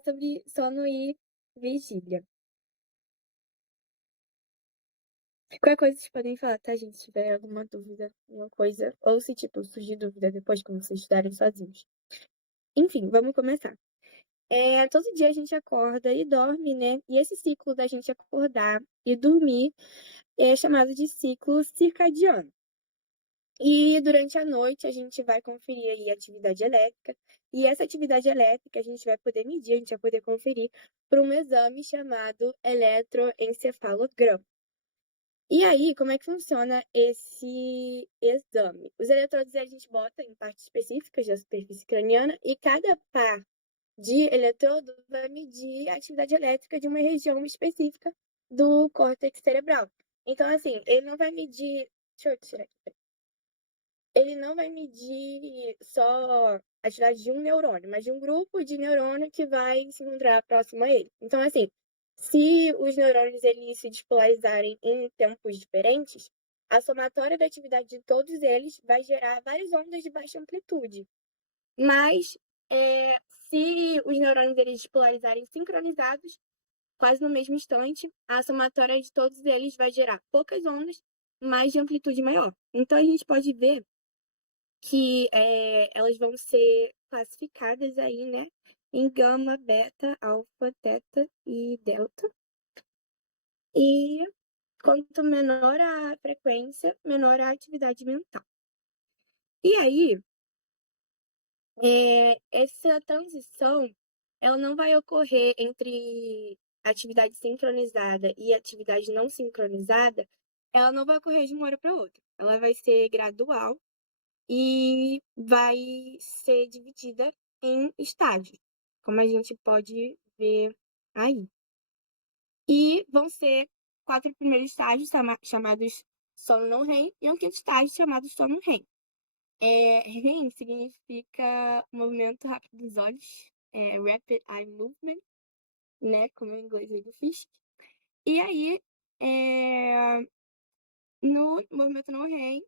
sobre sono e vigília. Qualquer coisa vocês podem falar, tá, gente? Se tiver alguma dúvida, alguma coisa, ou se, tipo, surgir dúvida depois quando vocês estudarem sozinhos. Enfim, vamos começar. Todo dia a gente acorda e dorme, né? E esse ciclo da gente acordar e dormir é chamado de ciclo circadiano. E durante a noite a gente vai conferir aí a atividade elétrica, e essa atividade elétrica a gente vai poder medir, a gente vai poder conferir por um exame chamado eletroencefalograma. E aí, como é que funciona esse exame? Os eletrodos a gente bota em partes específicas da superfície craniana e cada par de eletrodo vai medir a atividade elétrica de uma região específica do córtex cerebral. Então, assim, ele não vai medir. Deixa eu tirar aqui. Ele não vai medir só a atividade de um neurônio, mas de um grupo de neurônio que vai se encontrar próximo a ele. Então, assim, se os neurônios eles se despolarizarem em tempos diferentes, a somatória da atividade de todos eles vai gerar várias ondas de baixa amplitude. Mas, se os neurônios eles despolarizarem sincronizados, quase no mesmo instante, a somatória de todos eles vai gerar poucas ondas, mas de amplitude maior. Então, a gente pode ver que elas vão ser classificadas aí, né, em gama, beta, alfa, teta e delta. E quanto menor a frequência, menor a atividade mental. E aí, essa transição, ela não vai ocorrer entre atividade sincronizada e atividade não sincronizada, ela não vai ocorrer de uma hora para outra. Ela vai ser gradual e vai ser dividida em estágios, como a gente pode ver aí. E vão ser 4 primeiros estágios chamados sono não REM e um quinto estágio chamado sono REM. REM significa movimento rápido dos olhos, Rapid Eye Movement, né, como em inglês aí do Fisk. E aí, no movimento não REM,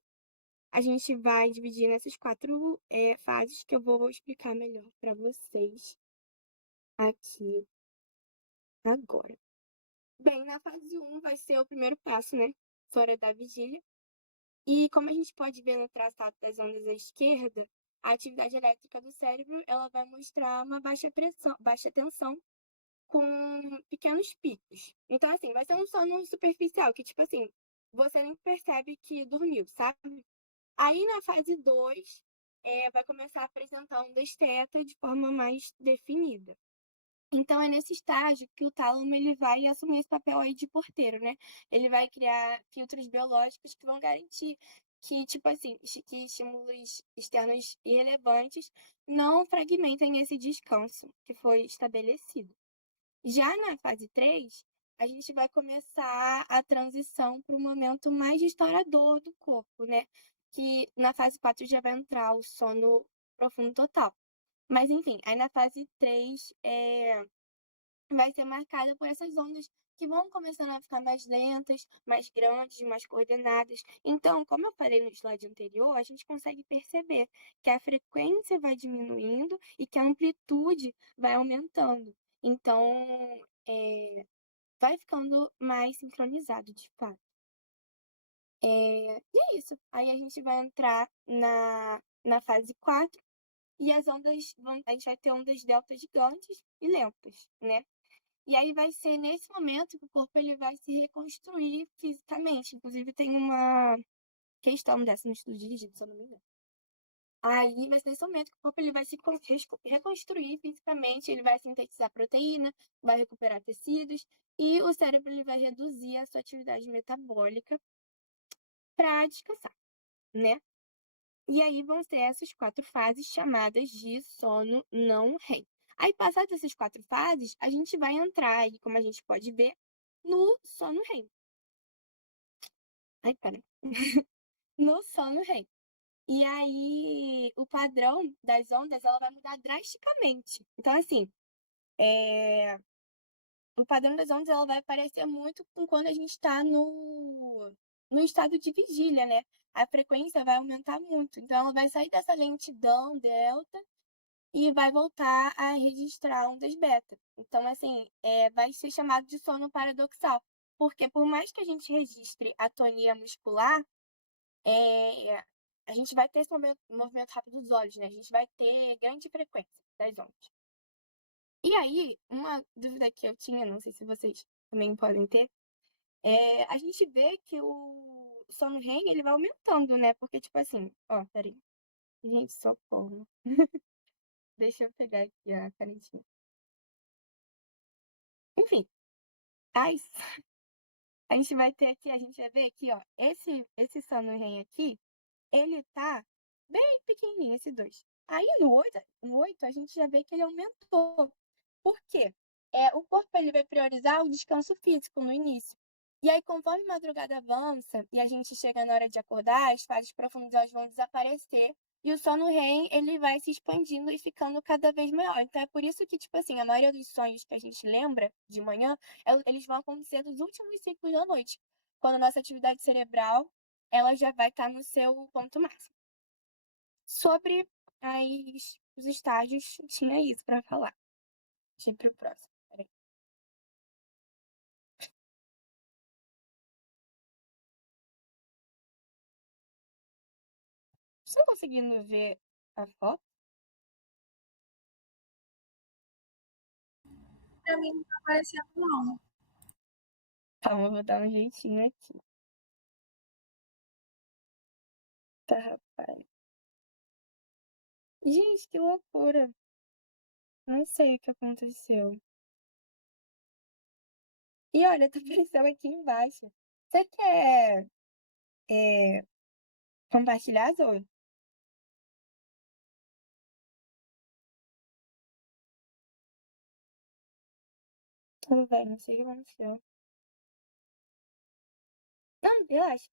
a gente vai dividir nessas 4 fases que eu vou explicar melhor para vocês aqui agora. Bem, na fase 1 vai ser o primeiro passo, né? Fora da vigília. E como a gente pode ver no traçado das ondas à esquerda, a atividade elétrica do cérebro ela vai mostrar uma baixa pressão, baixa tensão com pequenos picos. Então, assim, vai ser um sono superficial, que, tipo assim, você nem percebe que dormiu, sabe? Aí, na fase 2, vai começar a apresentar ondas teta de forma mais definida. Então, é nesse estágio que o tálamo ele vai assumir esse papel aí de porteiro, né? Ele vai criar filtros biológicos que vão garantir que, tipo assim, que estímulos externos irrelevantes não fragmentem esse descanso que foi estabelecido. Já na fase 3, a gente vai começar a transição para o momento mais restaurador do corpo, né? Que na fase 4 já vai entrar o sono profundo total. Mas enfim, aí na fase 3 vai ser marcada por essas ondas que vão começando a ficar mais lentas, mais grandes, mais coordenadas. Então, como eu falei no slide anterior, a gente consegue perceber que a frequência vai diminuindo e que a amplitude vai aumentando. Então, vai ficando mais sincronizado, de fato. E é isso. Aí a gente vai entrar na fase 4 e a gente vai ter ondas delta gigantes e lentas, né? E aí vai ser nesse momento que o corpo ele vai se reconstruir fisicamente. Inclusive tem uma questão dessa no estudo dirigido, se eu não me engano. Aí vai ser nesse momento que o corpo ele vai se reconstruir fisicamente, ele vai sintetizar proteína, vai recuperar tecidos e o cérebro ele vai reduzir a sua atividade metabólica para descansar, né? E aí vão ser essas 4 fases chamadas de sono não REM. Aí, passadas essas 4 fases, a gente vai entrar aí, como a gente pode ver, no sono REM. Ai, pera. No sono REM. E aí, o padrão das ondas, ela vai mudar drasticamente. Então, assim, o padrão das ondas, ela vai parecer muito com quando a gente está no estado de vigília, né? A frequência vai aumentar muito. Então, ela vai sair dessa lentidão delta e vai voltar a registrar ondas beta. Então, assim, vai ser chamado de sono paradoxal, porque por mais que a gente registre atonia muscular, é, a gente vai ter esse movimento rápido dos olhos, né? A gente vai ter grande frequência das ondas. E aí, uma dúvida que eu tinha, não sei se vocês também podem ter, a gente vê que o sono REM, ele vai aumentando, né? Porque, tipo assim, ó, peraí. Gente, socorro. Deixa eu pegar aqui a canetinha. Enfim, ai, a gente vai ter aqui, a gente vai ver aqui, ó, esse sono REM aqui, ele tá bem pequenininho, esse 2. Aí no oito a gente já vê que ele aumentou. Por quê? O corpo ele vai priorizar o descanso físico no início. E aí, conforme a madrugada avança e a gente chega na hora de acordar, as fases profundas elas vão desaparecer e o sono REM ele vai se expandindo e ficando cada vez maior. Então é por isso que, tipo assim, a maioria dos sonhos que a gente lembra de manhã, eles vão acontecer nos últimos ciclos da noite, quando a nossa atividade cerebral ela já vai estar no seu ponto máximo. Sobre os estágios, tinha isso para falar. Deixa eu ir pro próximo. Peraí. Você tá conseguindo ver a foto? Pra mim não tá aparecendo, não. Calma, eu vou dar um jeitinho aqui. Tá, rapaz. Gente, que loucura. Não sei o que aconteceu. E olha, tá aparecendo aqui embaixo. Você quer é, compartilhar, Zoe? Tudo bem, não sei o que aconteceu. Não, relaxa.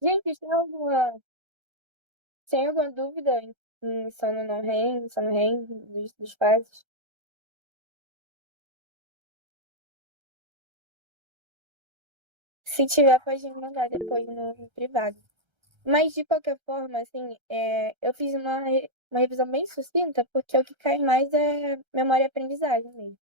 Gente, tem alguma dúvida em sono não REM, sono REM dos fases? Se tiver, pode me mandar depois no privado. Mas, de qualquer forma, assim, eu fiz uma revisão bem sucinta, porque o que cai mais é memória e aprendizagem mesmo.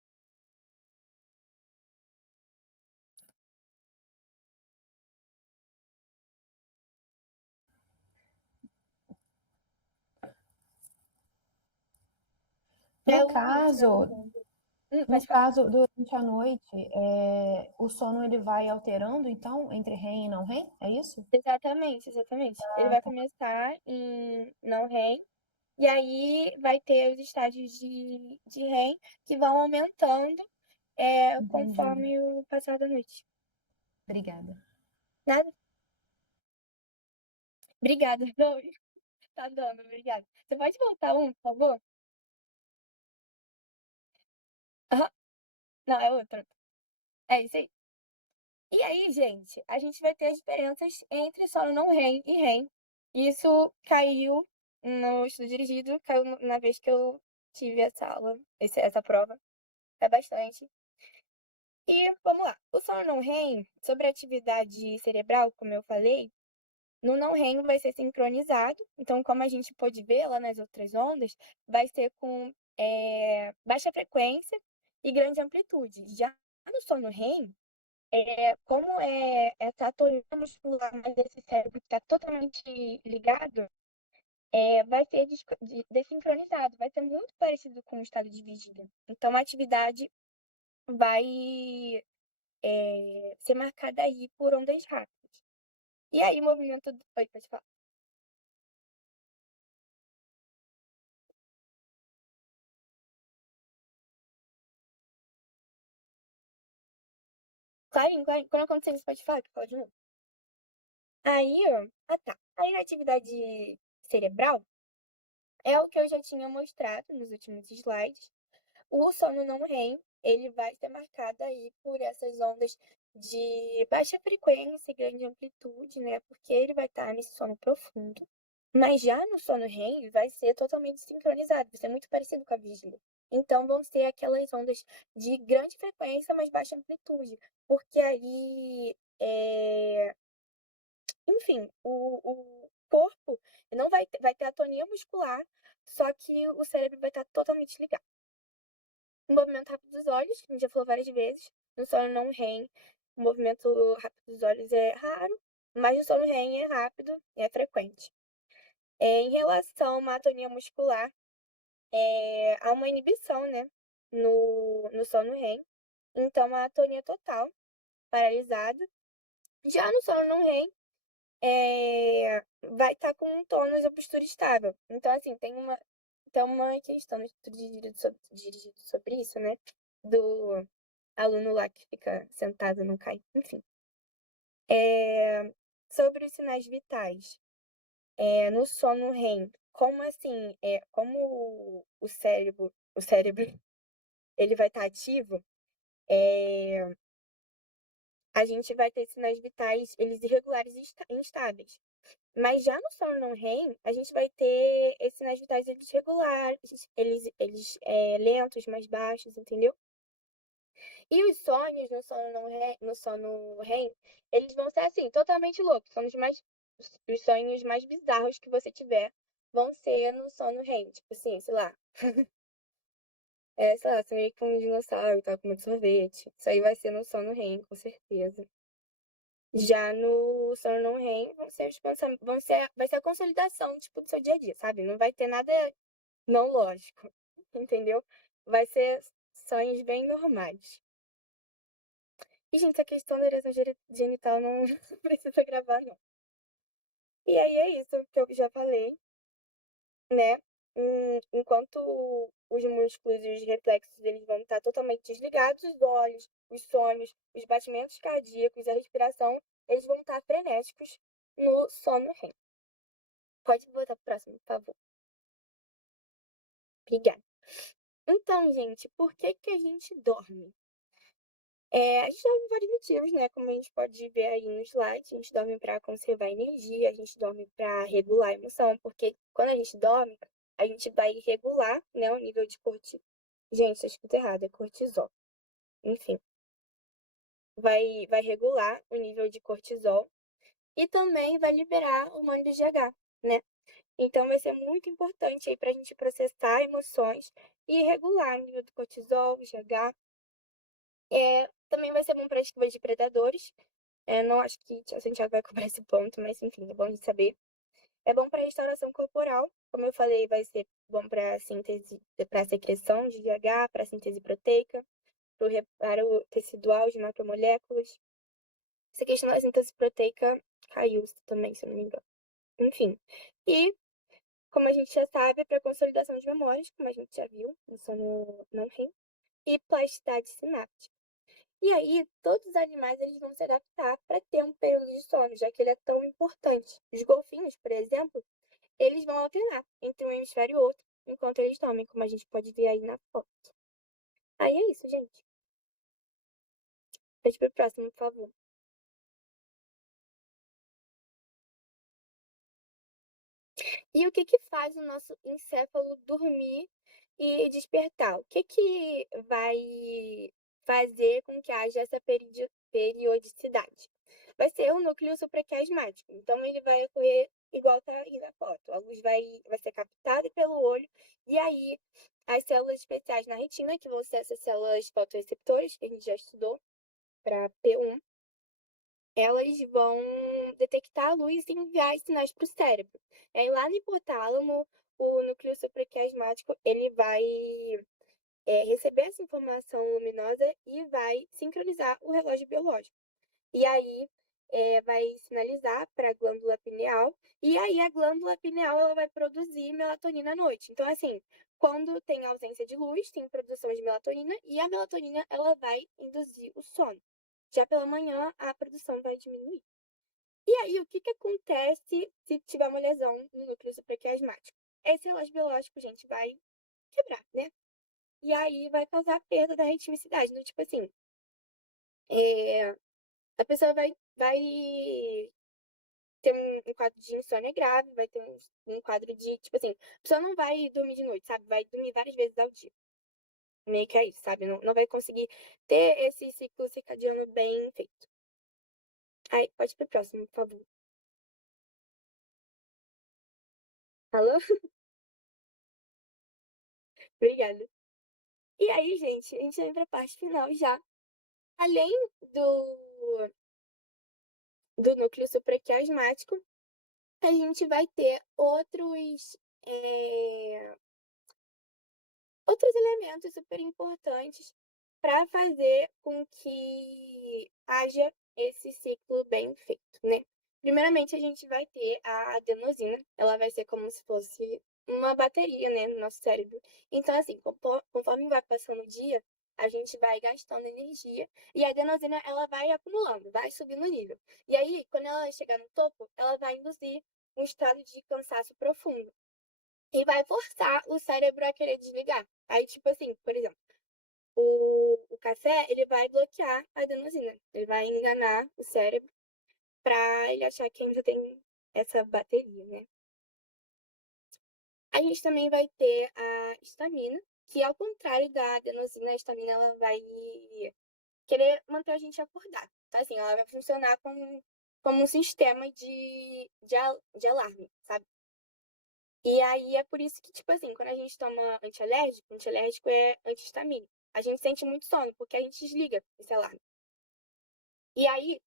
É No o vídeo, né? caso, no Pode falar. caso, durante a noite, o sono ele vai alterando, então, entre REM e não REM? É isso? Exatamente, exatamente. Ele Ah, vai tá. começar em não REM, e aí vai ter os estágios de REM que vão aumentando Entendi. conforme o passar da noite. Obrigada. Nada? Obrigada. Não, tá dando, obrigada. Você pode voltar por favor? Aham. Não, é outro. É isso aí. E aí, gente, a gente vai ter as diferenças entre sono não REM e REM. Isso caiu no estudo dirigido, caiu na vez que eu tive essa aula, essa prova. É bastante. E vamos lá. O sono não REM, sobre a atividade cerebral, como eu falei, no não REM vai ser sincronizado. Então, como a gente pôde ver lá nas outras ondas, vai ser com baixa frequência e grande amplitude. Já no sono REM, como essa atonia muscular mais desse cérebro que está totalmente ligado, vai ser desincronizado, vai ser muito parecido com o estado de vigília. Então, a atividade vai ser marcada aí por ondas rápidas. E aí, o movimento. Oi, pode falar. Clarinho, clarinho. Quando acontecer isso, pode falar, que pode não. Aí, ó. Ah, tá. Aí na atividade cerebral, é o que eu já tinha mostrado nos últimos slides. O sono não REM, ele vai ser marcado aí por essas ondas de baixa frequência e grande amplitude, né? Porque ele vai estar nesse sono profundo. Mas já no sono REM, vai ser totalmente sincronizado, vai ser muito parecido com a vigília. Então, vão ser aquelas ondas de grande frequência, mas baixa amplitude. Porque aí, enfim, o corpo não vai ter atonia muscular, só que o cérebro vai estar totalmente ligado. O movimento rápido dos olhos, a gente já falou várias vezes. No sono não REM, o movimento rápido dos olhos é raro, mas no sono REM é rápido e é frequente. Em relação à uma atonia muscular, há uma inibição, né, no sono REM. Então, a atonia total, paralisada. Já no sono não REM, vai estar com um tônus e a postura estável. Então, assim, tem uma questão no estudo dirigido sobre isso, né? Do aluno lá que fica sentado, não cai. Enfim. Sobre os sinais vitais. No sono REM, como assim? Como o cérebro, ele vai estar ativo, a gente vai ter sinais vitais, eles irregulares e instáveis. Mas já no sono não REM, a gente vai ter esses sinais vitais eles regulares, eles lentos, mais baixos, entendeu? E os sonhos no sono REM, eles vão ser assim, totalmente loucos. Os sonhos mais bizarros que você tiver vão ser no sono REM. Tipo assim, sei lá. Sei lá, sonhei com um dinossauro, tava comendo sorvete. Isso aí vai ser no sono REM, com certeza. Já no sono não REM, vai ser a consolidação, tipo, do seu dia a dia, sabe? Não vai ter nada não lógico, entendeu? Vai ser sonhos bem normais. E, gente, essa questão da ereção genital não precisa gravar, não. E aí é isso que eu já falei, né? Enquanto os músculos e os reflexos eles vão estar totalmente desligados, os olhos, os sonhos, os batimentos cardíacos, a respiração, eles vão estar frenéticos no sono REM. Pode botar pro próximo, por favor. Obrigada. Então, gente, por que que a gente dorme? A gente dorme por vários motivos, né? Como a gente pode ver aí no slide, a gente dorme para conservar energia, a gente dorme para regular a emoção, porque quando a gente dorme, a gente vai regular, né, o nível de cortisol. Gente, eu escuto errado, é cortisol. Enfim, vai regular o nível de cortisol e também vai liberar o hormônio do GH, né? Então vai ser muito importante aí para a gente processar emoções e regular o nível do cortisol, GH. Também vai ser bom para esquiva de predadores. Não acho que a Santiago vai cobrar esse ponto, mas enfim, é bom de saber. É bom para restauração corporal, como eu falei, vai ser bom para síntese, para secreção de GH, para síntese proteica, para o reparo tecidual de macromoléculas. Essa questão da síntese proteica caiu também, se eu não me engano. Enfim. E, como a gente já sabe, é para consolidação de memórias, como a gente já viu no sono não REM, e plasticidade sináptica. E aí, todos os animais eles vão se adaptar para ter um período de sono, já que ele é tão importante. Os golfinhos, por exemplo, eles vão alternar entre um hemisfério e outro enquanto eles dormem, como a gente pode ver aí na foto. Aí é isso, gente. Pede pro próximo, por favor. E o que que faz o nosso encéfalo dormir e despertar? O que que vai fazer com que haja essa periodicidade? Vai ser o núcleo supraquiasmático. Então, ele vai ocorrer igual tá aí na foto. A luz vai ser captada pelo olho e aí as células especiais na retina, que vão ser essas células fotoreceptoras, que a gente já estudou para P1, elas vão detectar a luz e enviar sinais para o cérebro. Aí lá no hipotálamo, o núcleo supraquiasmático, ele vai receber essa informação luminosa e vai sincronizar o relógio biológico. E aí vai sinalizar para a glândula pineal, e aí a glândula pineal ela vai produzir melatonina à noite. Então, assim, quando tem ausência de luz, tem produção de melatonina, e a melatonina ela vai induzir o sono. já pela manhã a produção vai diminuir. E aí, o que que acontece se tiver uma lesão no núcleo supraquiasmático? Esse relógio biológico, gente, vai quebrar, né? E aí vai causar perda da ritmicidade. Então, tipo assim, é, a pessoa vai ter um quadro de insônia grave, vai ter um quadro de, tipo assim, a pessoa não vai dormir de noite, sabe? Vai dormir várias vezes ao dia. Meio que é isso, sabe? Não vai conseguir ter esse ciclo circadiano bem feito. Aí, pode ir pro próximo, por favor. Alô? Obrigada. E aí, gente, a gente vem pra parte final já. Além do, do núcleo supraquiasmático, a gente vai ter outros elementos super importantes para fazer com que haja esse ciclo bem feito, né? Primeiramente, a gente vai ter a adenosina, ela vai ser como se fosse uma bateria, né, no nosso cérebro. Então, assim, conforme vai passando o dia, a gente vai gastando energia e a adenosina, ela vai acumulando, vai subindo o nível. E aí, quando ela chegar no topo, ela vai induzir um estado de cansaço profundo e vai forçar o cérebro a querer desligar. Aí, tipo assim, por exemplo, o café, ele vai bloquear a adenosina. Ele vai enganar o cérebro pra ele achar que ainda tem essa bateria, né? A gente também vai ter a histamina, que ao contrário da adenosina, a histamina ela vai querer manter a gente acordado. Então, assim, ela vai funcionar como um sistema de alarme, sabe? E aí é por isso que, tipo assim, quando a gente toma antialérgico é antihistamínico. A gente sente muito sono, porque a gente desliga esse alarme. E aí,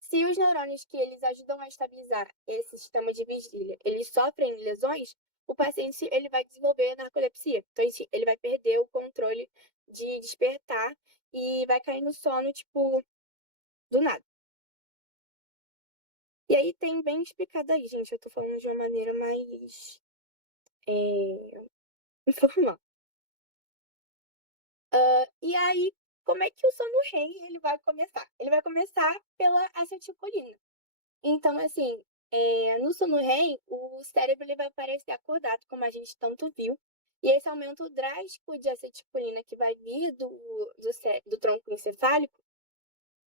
se os neurônios que eles ajudam a estabilizar esse sistema de vigília, eles sofrem lesões, o paciente ele vai desenvolver narcolepsia. Então, ele vai perder o controle de despertar e vai cair no sono, tipo, do nada. E aí tem bem explicado aí, gente. Eu tô falando de uma maneira mais informal. E aí, como é que o sono REM ele vai começar? Ele vai começar pela acetilcolina. Então, assim, no sono REM, o cérebro ele vai parecer acordado, como a gente tanto viu. E esse aumento drástico de acetilcolina que vai vir do tronco encefálico,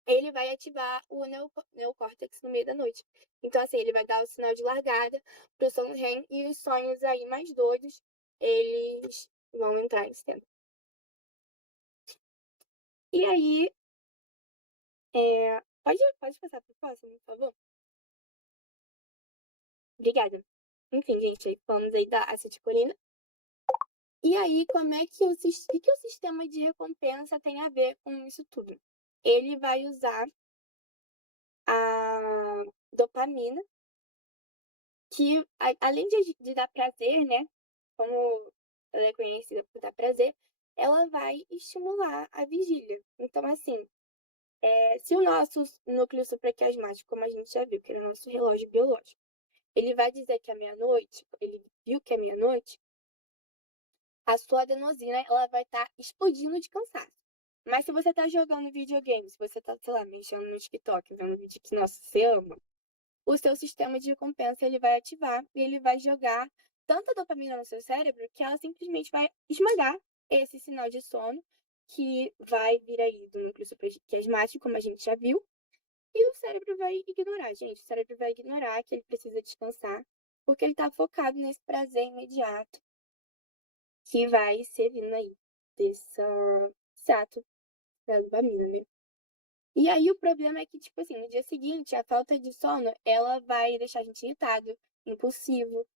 ele vai ativar o neocórtex no meio da noite. Então, assim, ele vai dar o sinal de largada pro sono REM e os sonhos aí mais doidos, eles vão entrar em cena. E aí, pode passar pro próximo, por favor? Obrigada. Enfim, gente, aí falamos aí da acetilcolina. E aí, como é que o sistema de recompensa tem a ver com isso tudo? Ele vai usar a dopamina, que além de dar prazer, né? Como ela é conhecida por dar prazer, ela vai estimular a vigília. Então, assim, se o nosso núcleo supraquiasmático, como a gente já viu, que era o nosso relógio biológico, ele vai dizer que é meia-noite, ele viu que é meia-noite, a sua adenosina ela vai estar explodindo de cansaço. Mas se você tá jogando videogame, se você tá, sei lá, mexendo no TikTok, vendo um vídeo que, nossa, você ama, o seu sistema de recompensa ele vai ativar e ele vai jogar tanta dopamina no seu cérebro que ela simplesmente vai esmagar esse sinal de sono que vai vir aí do núcleo supraquiasmático, como a gente já viu, e o cérebro vai ignorar, gente. O cérebro vai ignorar que ele precisa descansar, porque ele tá focado nesse prazer imediato que vai ser vindo aí desse ato da dopamina, né? E aí o problema é que, tipo assim, no dia seguinte, a falta de sono, ela vai deixar a gente irritado, impulsivo,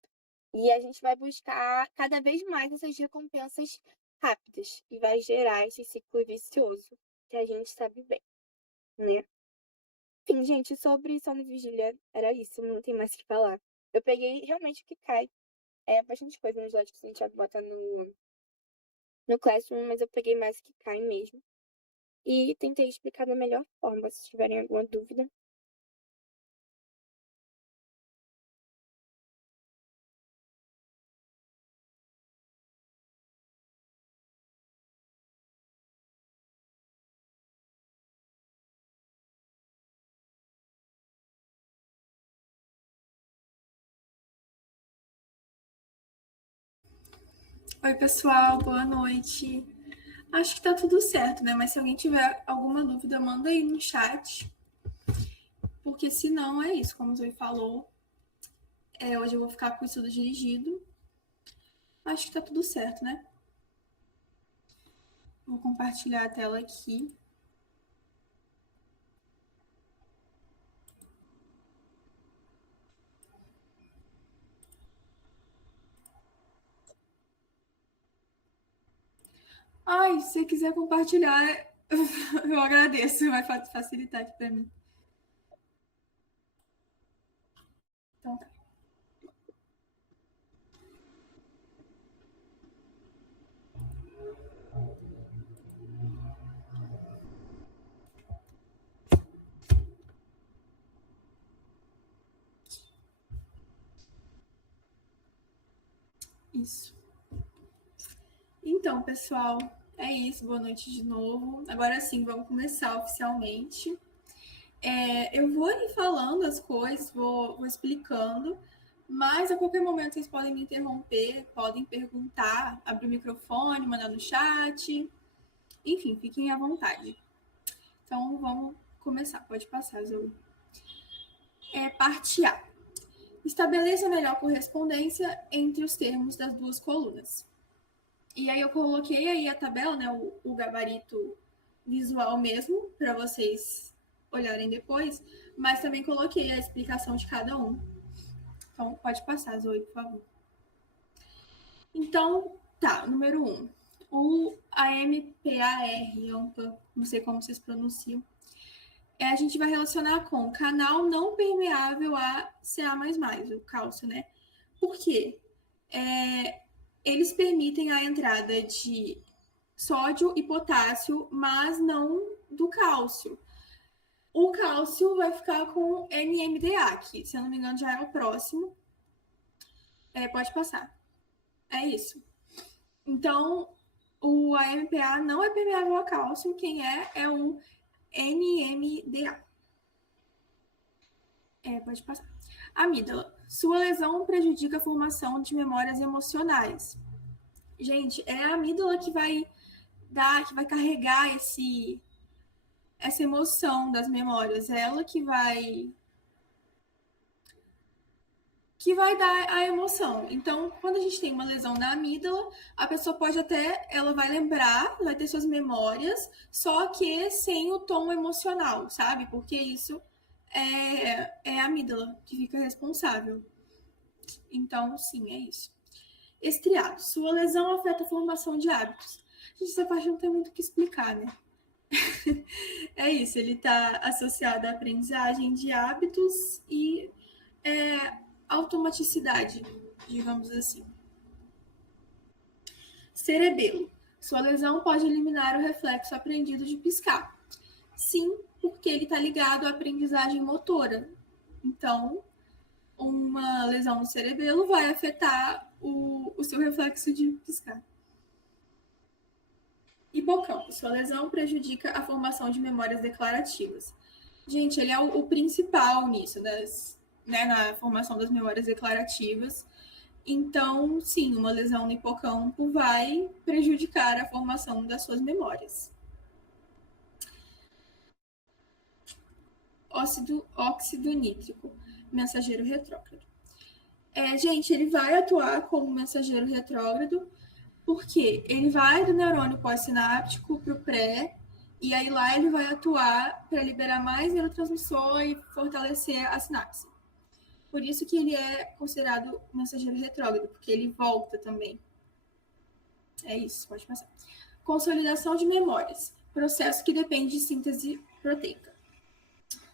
e a gente vai buscar cada vez mais essas recompensas rápidas e vai gerar esse ciclo vicioso que a gente sabe bem, né? Enfim, gente, sobre sono e vigília, era isso, não tem mais o que falar. Eu peguei realmente o que cai. É bastante coisa nos slides que a gente bota no Classroom, mas eu peguei mais o que cai mesmo. E tentei explicar da melhor forma. Se tiverem alguma dúvida, Oi, pessoal, boa noite. Acho que tá tudo certo, né? Mas se alguém tiver alguma dúvida, manda aí no chat. Porque se não, é isso, como o Zoe falou. Hoje eu vou ficar com o estudo dirigido. Acho que tá tudo certo, né? Vou compartilhar a tela aqui. Ai, se você quiser compartilhar, eu agradeço. Vai facilitar aqui pra mim. Então tá. Isso. Então, pessoal, é isso. Boa noite de novo. Agora sim, vamos começar oficialmente. Eu vou ir falando as coisas, vou explicando, mas a qualquer momento vocês podem me interromper, podem perguntar, abrir o microfone, mandar no chat. Enfim, fiquem à vontade. Então, vamos começar. Pode passar, Zoe. Parte A. Estabeleça a melhor correspondência entre os termos das duas colunas. E aí eu coloquei aí a tabela, né, o gabarito visual mesmo, para vocês olharem depois, mas também coloquei a explicação de cada um. Então, pode passar, Zoe, por favor. Então, tá, número 1. O AMPAR, não sei como vocês pronunciam, a gente vai relacionar com canal não permeável a Ca++, o cálcio, né? Por quê? Eles permitem a entrada de sódio e potássio, mas não do cálcio. O cálcio vai ficar com NMDA, que, se eu não me engano, já é o próximo. Pode passar. É isso. Então, o AMPA não é permeável a cálcio, quem é o NMDA. Pode passar. Amígdala. Sua lesão prejudica a formação de memórias emocionais. Gente, é a amígdala que vai carregar essa emoção das memórias. É ela que vai dar a emoção. Então, quando a gente tem uma lesão na amígdala, a pessoa ela vai lembrar, vai ter suas memórias, só que sem o tom emocional, sabe? Porque isso é a amígdala que fica responsável. Então, sim, é isso. Estriado. Sua lesão afeta a formação de hábitos. Gente, essa parte não tem muito o que explicar, né? É isso, ele está associado à aprendizagem de hábitos e automaticidade, digamos assim. Cerebelo. Sua lesão pode eliminar o reflexo aprendido de piscar. Sim, porque ele está ligado à aprendizagem motora. Então, uma lesão no cerebelo vai afetar o seu reflexo de piscar. Hipocampo. Sua lesão prejudica a formação de memórias declarativas. Gente, ele é o principal nisso, na formação das memórias declarativas. Então, sim, uma lesão no hipocampo vai prejudicar a formação das suas memórias. Óxido nítrico, mensageiro retrógrado. Gente, ele vai atuar como mensageiro retrógrado, porque ele vai do neurônio pós-sináptico para o pré, e aí lá ele vai atuar para liberar mais neurotransmissor e fortalecer a sinapse. Por isso que ele é considerado mensageiro retrógrado, porque ele volta também. É isso, pode passar. Consolidação de memórias. Processo que depende de síntese proteica.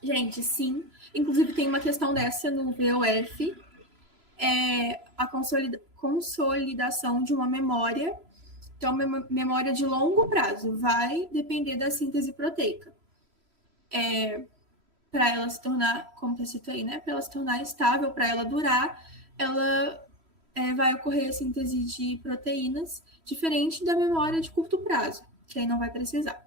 Gente, sim. Inclusive tem uma questão dessa no VOF. A consolidação de uma memória. Então, memória de longo prazo vai depender da síntese proteica. Para ela se tornar, como está escrito aí, né? Para ela se tornar estável, para ela durar, ela vai ocorrer a síntese de proteínas, diferente da memória de curto prazo, que aí não vai precisar.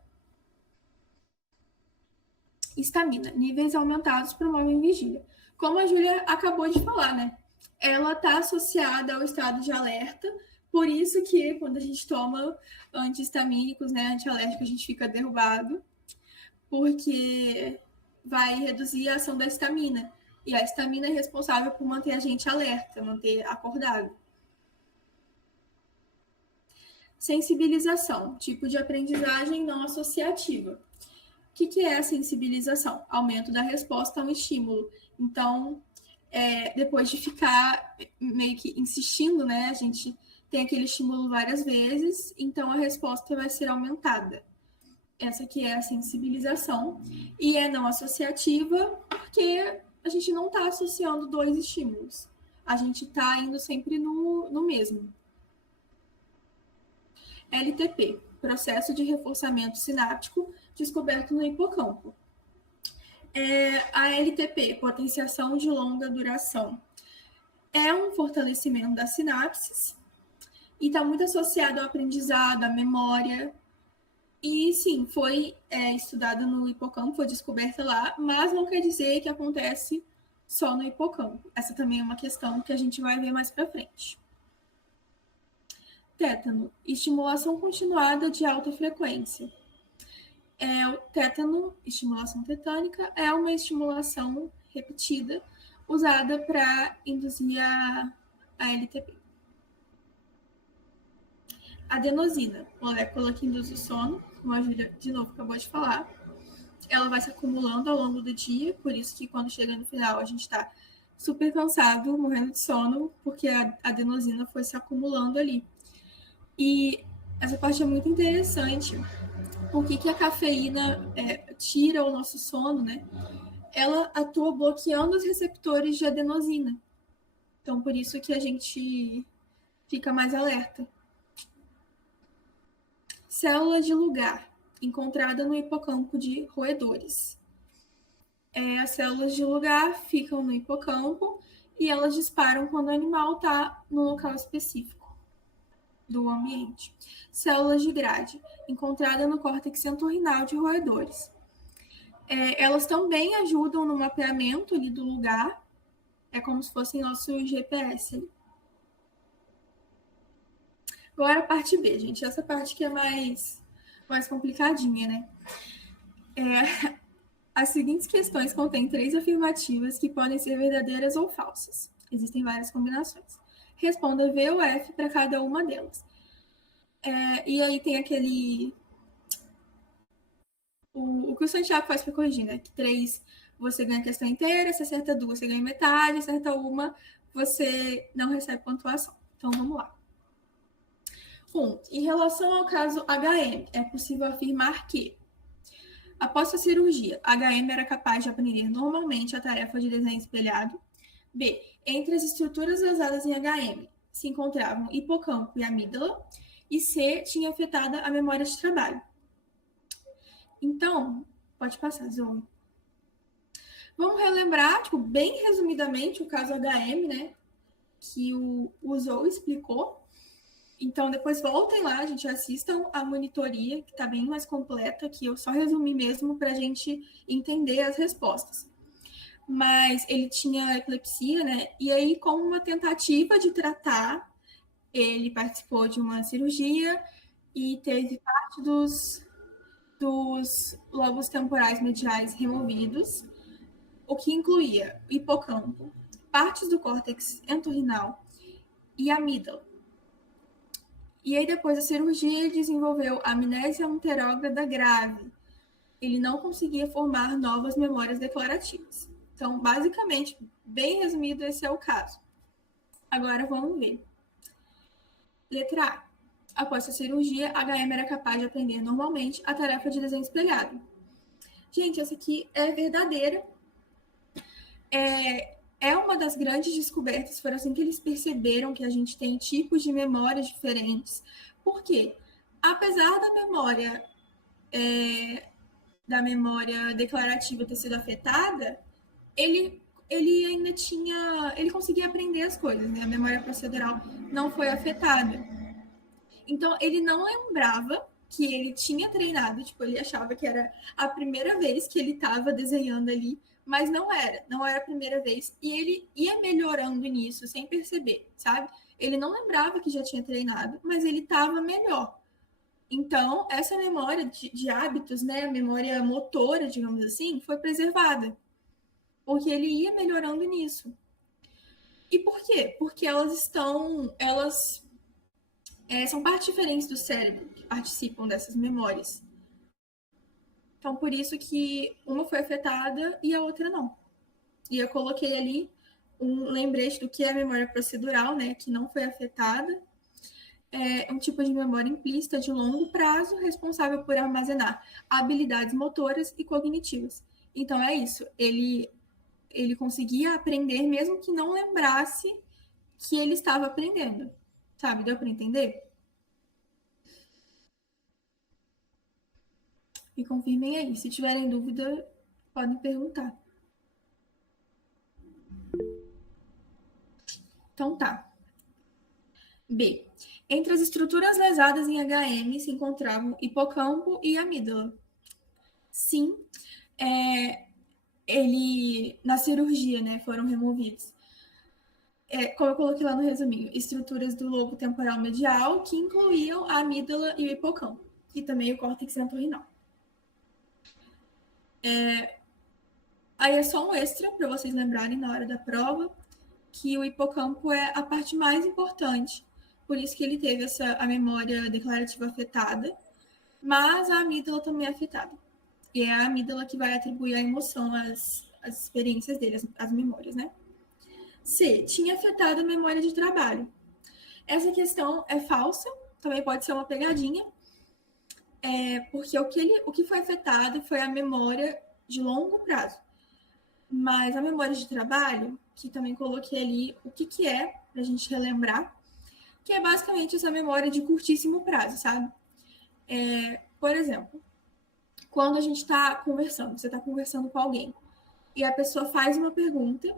Estamina. Níveis aumentados promovem vigília. Como a Júlia acabou de falar, né? Ela está associada ao estado de alerta, Por isso que quando a gente toma anti-histamínicos, né, antialérgicos, a gente fica derrubado, porque vai reduzir a ação da histamina. E a histamina é responsável por manter a gente alerta, manter acordado. Sensibilização, tipo de aprendizagem não associativa. O que é a sensibilização? Aumento da resposta a um estímulo. Então, depois de ficar meio que insistindo, né, a gente tem aquele estímulo várias vezes, então a resposta vai ser aumentada. Essa aqui é a sensibilização. E é não associativa porque a gente não está associando dois estímulos. A gente está indo sempre no mesmo. LTP, processo de reforçamento sináptico descoberto no hipocampo. A LTP, potenciação de longa duração, é um fortalecimento das sinapses e está muito associado ao aprendizado, à memória. E sim, foi estudado no hipocampo, foi descoberta lá, mas não quer dizer que acontece só no hipocampo. Essa também é uma questão que a gente vai ver mais para frente. Tétano, estimulação continuada de alta frequência. O tétano, estimulação tetânica, é uma estimulação repetida usada para induzir a LTP. Adenosina, molécula que induz o sono, como a Júlia de novo acabou de falar, ela vai se acumulando ao longo do dia, por isso que quando chega no final a gente está super cansado, morrendo de sono, porque a adenosina foi se acumulando ali. E essa parte é muito interessante, porque a cafeína tira o nosso sono, né? Ela atua bloqueando os receptores de adenosina. Então, por isso que a gente fica mais alerta. Célula de lugar, encontrada no hipocampo de roedores. As células de lugar ficam no hipocampo e elas disparam quando o animal está no local específico do ambiente. Células de grade, encontrada no córtex entorrinal de roedores. Elas também ajudam no mapeamento ali do lugar, é como se fosse nosso GPS ali. Agora a parte B, gente. Essa parte que é mais complicadinha, né? As seguintes questões contêm 3 afirmativas que podem ser verdadeiras ou falsas. Existem várias combinações. Responda V ou F para cada uma delas. E aí tem aquele... O que o Santiago faz para corrigir, né? Que 3 você ganha a questão inteira, se acerta 2 você ganha metade, se acerta 1 você não recebe pontuação. Então vamos lá. 1. Em relação ao caso HM, é possível afirmar que, após a cirurgia, HM era capaz de aprender normalmente a tarefa de desenho espelhado. B. Entre as estruturas usadas em HM se encontravam hipocampo e amígdala. E C. Tinha afetada a memória de trabalho. Então, pode passar, Zoe. Vamos relembrar, bem resumidamente, o caso HM, né? Que o Zoe explicou. Então, depois voltem lá, gente, assistam a monitoria, que está bem mais completa, que eu só resumi mesmo para a gente entender as respostas. Mas ele tinha epilepsia, né? E aí, como uma tentativa de tratar, ele participou de uma cirurgia e teve parte dos lobos temporais mediais removidos, o que incluía o hipocampo, partes do córtex entorrinal e amígdala. E aí, depois da cirurgia, ele desenvolveu amnésia anterógrada grave. Ele não conseguia formar novas memórias declarativas. Então, basicamente, bem resumido, esse é o caso. Agora, vamos ver. Letra A. Após a cirurgia, HM era capaz de aprender normalmente a tarefa de desenho espelhado. Gente, essa aqui é verdadeira. É uma das grandes descobertas, foi assim que eles perceberam que a gente tem tipos de memórias diferentes. Por quê? Apesar da memória declarativa ter sido afetada, ele ainda ele conseguia aprender as coisas, né? A memória procedural não foi afetada. Então, ele não lembrava que ele tinha treinado, ele achava que era a primeira vez que ele estava desenhando ali, mas não era a primeira vez, e ele ia melhorando nisso, sem perceber, sabe? Ele não lembrava que já tinha treinado, mas ele estava melhor. Então, essa memória de hábitos, né, a memória motora, digamos assim, foi preservada, porque ele ia melhorando nisso. E por quê? Porque elas são partes diferentes do cérebro que participam dessas memórias. Então, por isso que uma foi afetada e a outra não. E eu coloquei ali um lembrete do que é a memória procedural, né, que não foi afetada. É um tipo de memória implícita de longo prazo, responsável por armazenar habilidades motoras e cognitivas. Então, é isso. Ele conseguia aprender mesmo que não lembrasse que ele estava aprendendo. Sabe? Deu para entender? Me confirmem aí. Se tiverem dúvida, podem perguntar. Então tá. B. Entre as estruturas lesadas em HM se encontravam hipocampo e amígdala. Sim, ele na cirurgia, né, foram removidos. Como eu coloquei lá no resuminho, estruturas do lobo temporal medial que incluíam a amígdala e o hipocampo, e também o córtex entorrinal. Aí é só um extra para vocês lembrarem na hora da prova que o hipocampo é a parte mais importante, por isso que ele teve a memória declarativa afetada, mas a amígdala também é afetada. E é a amígdala que vai atribuir a emoção às experiências dele, às memórias, né? C. Tinha afetado a memória de trabalho. Essa questão é falsa, também pode ser uma pegadinha, porque o que foi afetado foi a memória de longo prazo. Mas a memória de trabalho, que também coloquei ali o que é, para a gente relembrar, que é basicamente essa memória de curtíssimo prazo, sabe? Por exemplo, quando a gente está conversando, você está conversando com alguém, e a pessoa faz uma pergunta,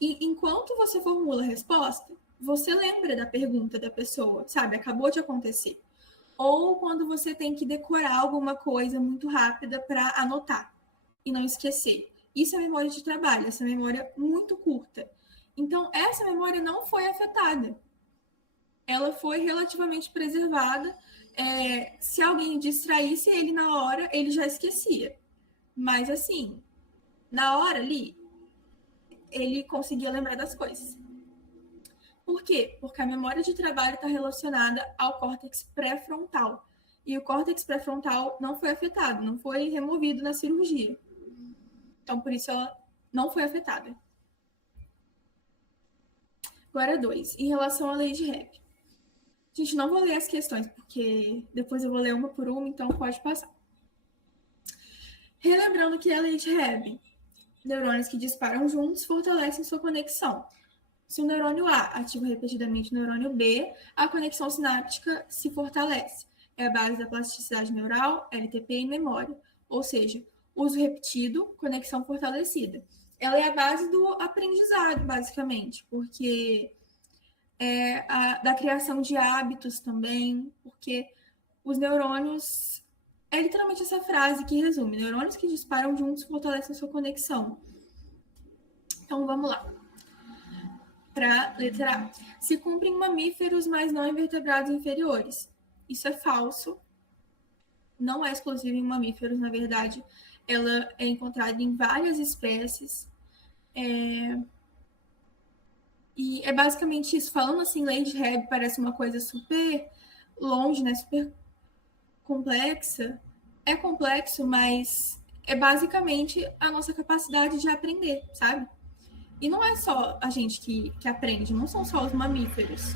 e enquanto você formula a resposta, você lembra da pergunta da pessoa, sabe? Acabou de acontecer. Ou quando você tem que decorar alguma coisa muito rápida para anotar e não esquecer. Isso é memória de trabalho, essa memória muito curta. Então, essa memória não foi afetada. Ela foi relativamente preservada. Se alguém distraísse ele na hora, ele já esquecia. Mas, assim, na hora ali, ele conseguia lembrar das coisas. Por quê? Porque a memória de trabalho está relacionada ao córtex pré-frontal. E o córtex pré-frontal não foi afetado, não foi removido na cirurgia. Então, por isso, ela não foi afetada. Agora, 2. Em relação à lei de Hebb. Gente, não vou ler as questões, porque depois eu vou ler uma por uma, então pode passar. Relembrando que a lei de Hebb, neurônios que disparam juntos fortalecem sua conexão. Se o neurônio A ativa repetidamente o neurônio B, a conexão sináptica se fortalece. É a base da plasticidade neural, LTP e memória. Ou seja, uso repetido, conexão fortalecida. Ela é a base do aprendizado, basicamente, porque da criação de hábitos também, porque os neurônios... É literalmente essa frase que resume. Neurônios que disparam juntos fortalecem sua conexão. Então, vamos lá. Para letra A. Se cumprem mamíferos, mas não em vertebrados inferiores. Isso é falso. Não é exclusivo em mamíferos, na verdade. Ela é encontrada em várias espécies. E é basicamente isso. Falando assim, lei de Hebb parece uma coisa super longe, né? Super complexa. É complexo, mas é basicamente a nossa capacidade de aprender, sabe? E não é só a gente que aprende, não são só os mamíferos.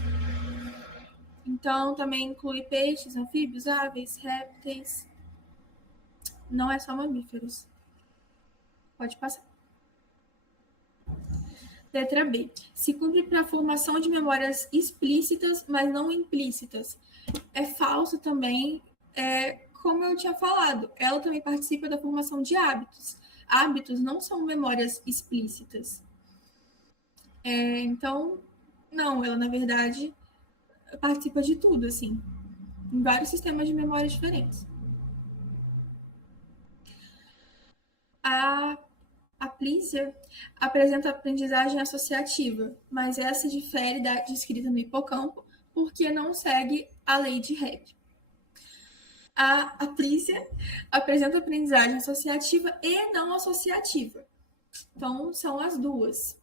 Então, também inclui peixes, anfíbios, aves, répteis. Não é só mamíferos. Pode passar. Letra B. Se cumpre para a formação de memórias explícitas, mas não implícitas. É falso também, como eu tinha falado, ela também participa da formação de hábitos. Hábitos não são memórias explícitas. Então, não, ela, na verdade, participa de tudo, assim, em vários sistemas de memória diferentes. A A Plícia apresenta aprendizagem associativa, mas essa difere da descrita no hipocampo porque não segue a lei de Hebb. A Plícia apresenta aprendizagem associativa e não associativa. Então, são as duas.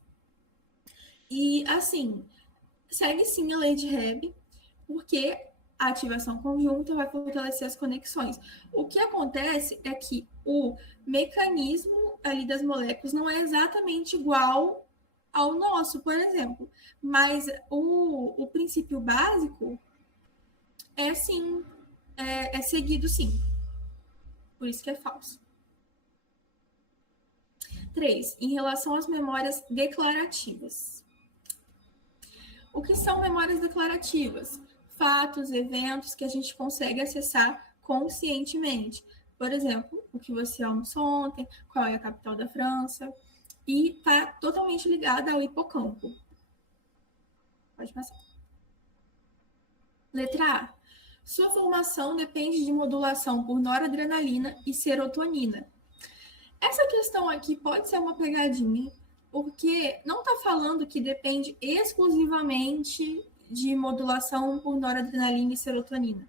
E, assim, segue sim a lei de Hebb, porque a ativação conjunta vai fortalecer as conexões. O que acontece é que o mecanismo ali das moléculas não é exatamente igual ao nosso, por exemplo, mas o princípio básico é sim, é seguido sim. Por isso que é falso. 3. Em relação às memórias declarativas. O que são memórias declarativas? Fatos, eventos que a gente consegue acessar conscientemente. Por exemplo, o que você almoçou ontem, qual é a capital da França, e está totalmente ligada ao hipocampo. Pode passar. Letra A. Sua formação depende de modulação por noradrenalina e serotonina. Essa questão aqui pode ser uma pegadinha, porque não está falando que depende exclusivamente de modulação por noradrenalina e serotonina.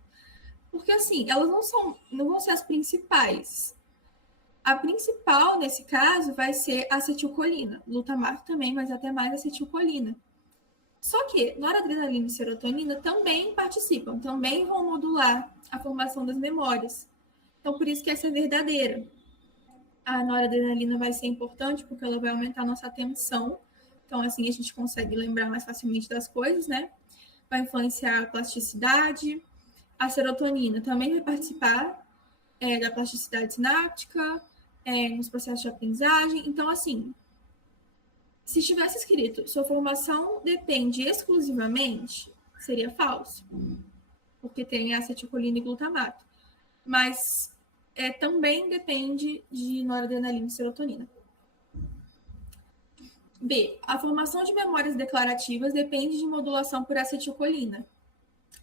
Porque, assim, elas não vão ser as principais. A principal, nesse caso, vai ser a acetilcolina. Glutamato também, mas até mais acetilcolina. Só que noradrenalina e serotonina também participam, também vão modular a formação das memórias. Então, por isso que essa é verdadeira. A noradrenalina vai ser importante porque ela vai aumentar a nossa atenção. Então, assim, a gente consegue lembrar mais facilmente das coisas, né? Vai influenciar a plasticidade. A serotonina também vai participar da plasticidade sináptica, nos processos de aprendizagem. Então, assim, se tivesse escrito sua formação depende exclusivamente, seria falso, porque tem acetilcolina e glutamato. Mas também depende de noradrenalina e serotonina. B. A formação de memórias declarativas depende de modulação por acetilcolina.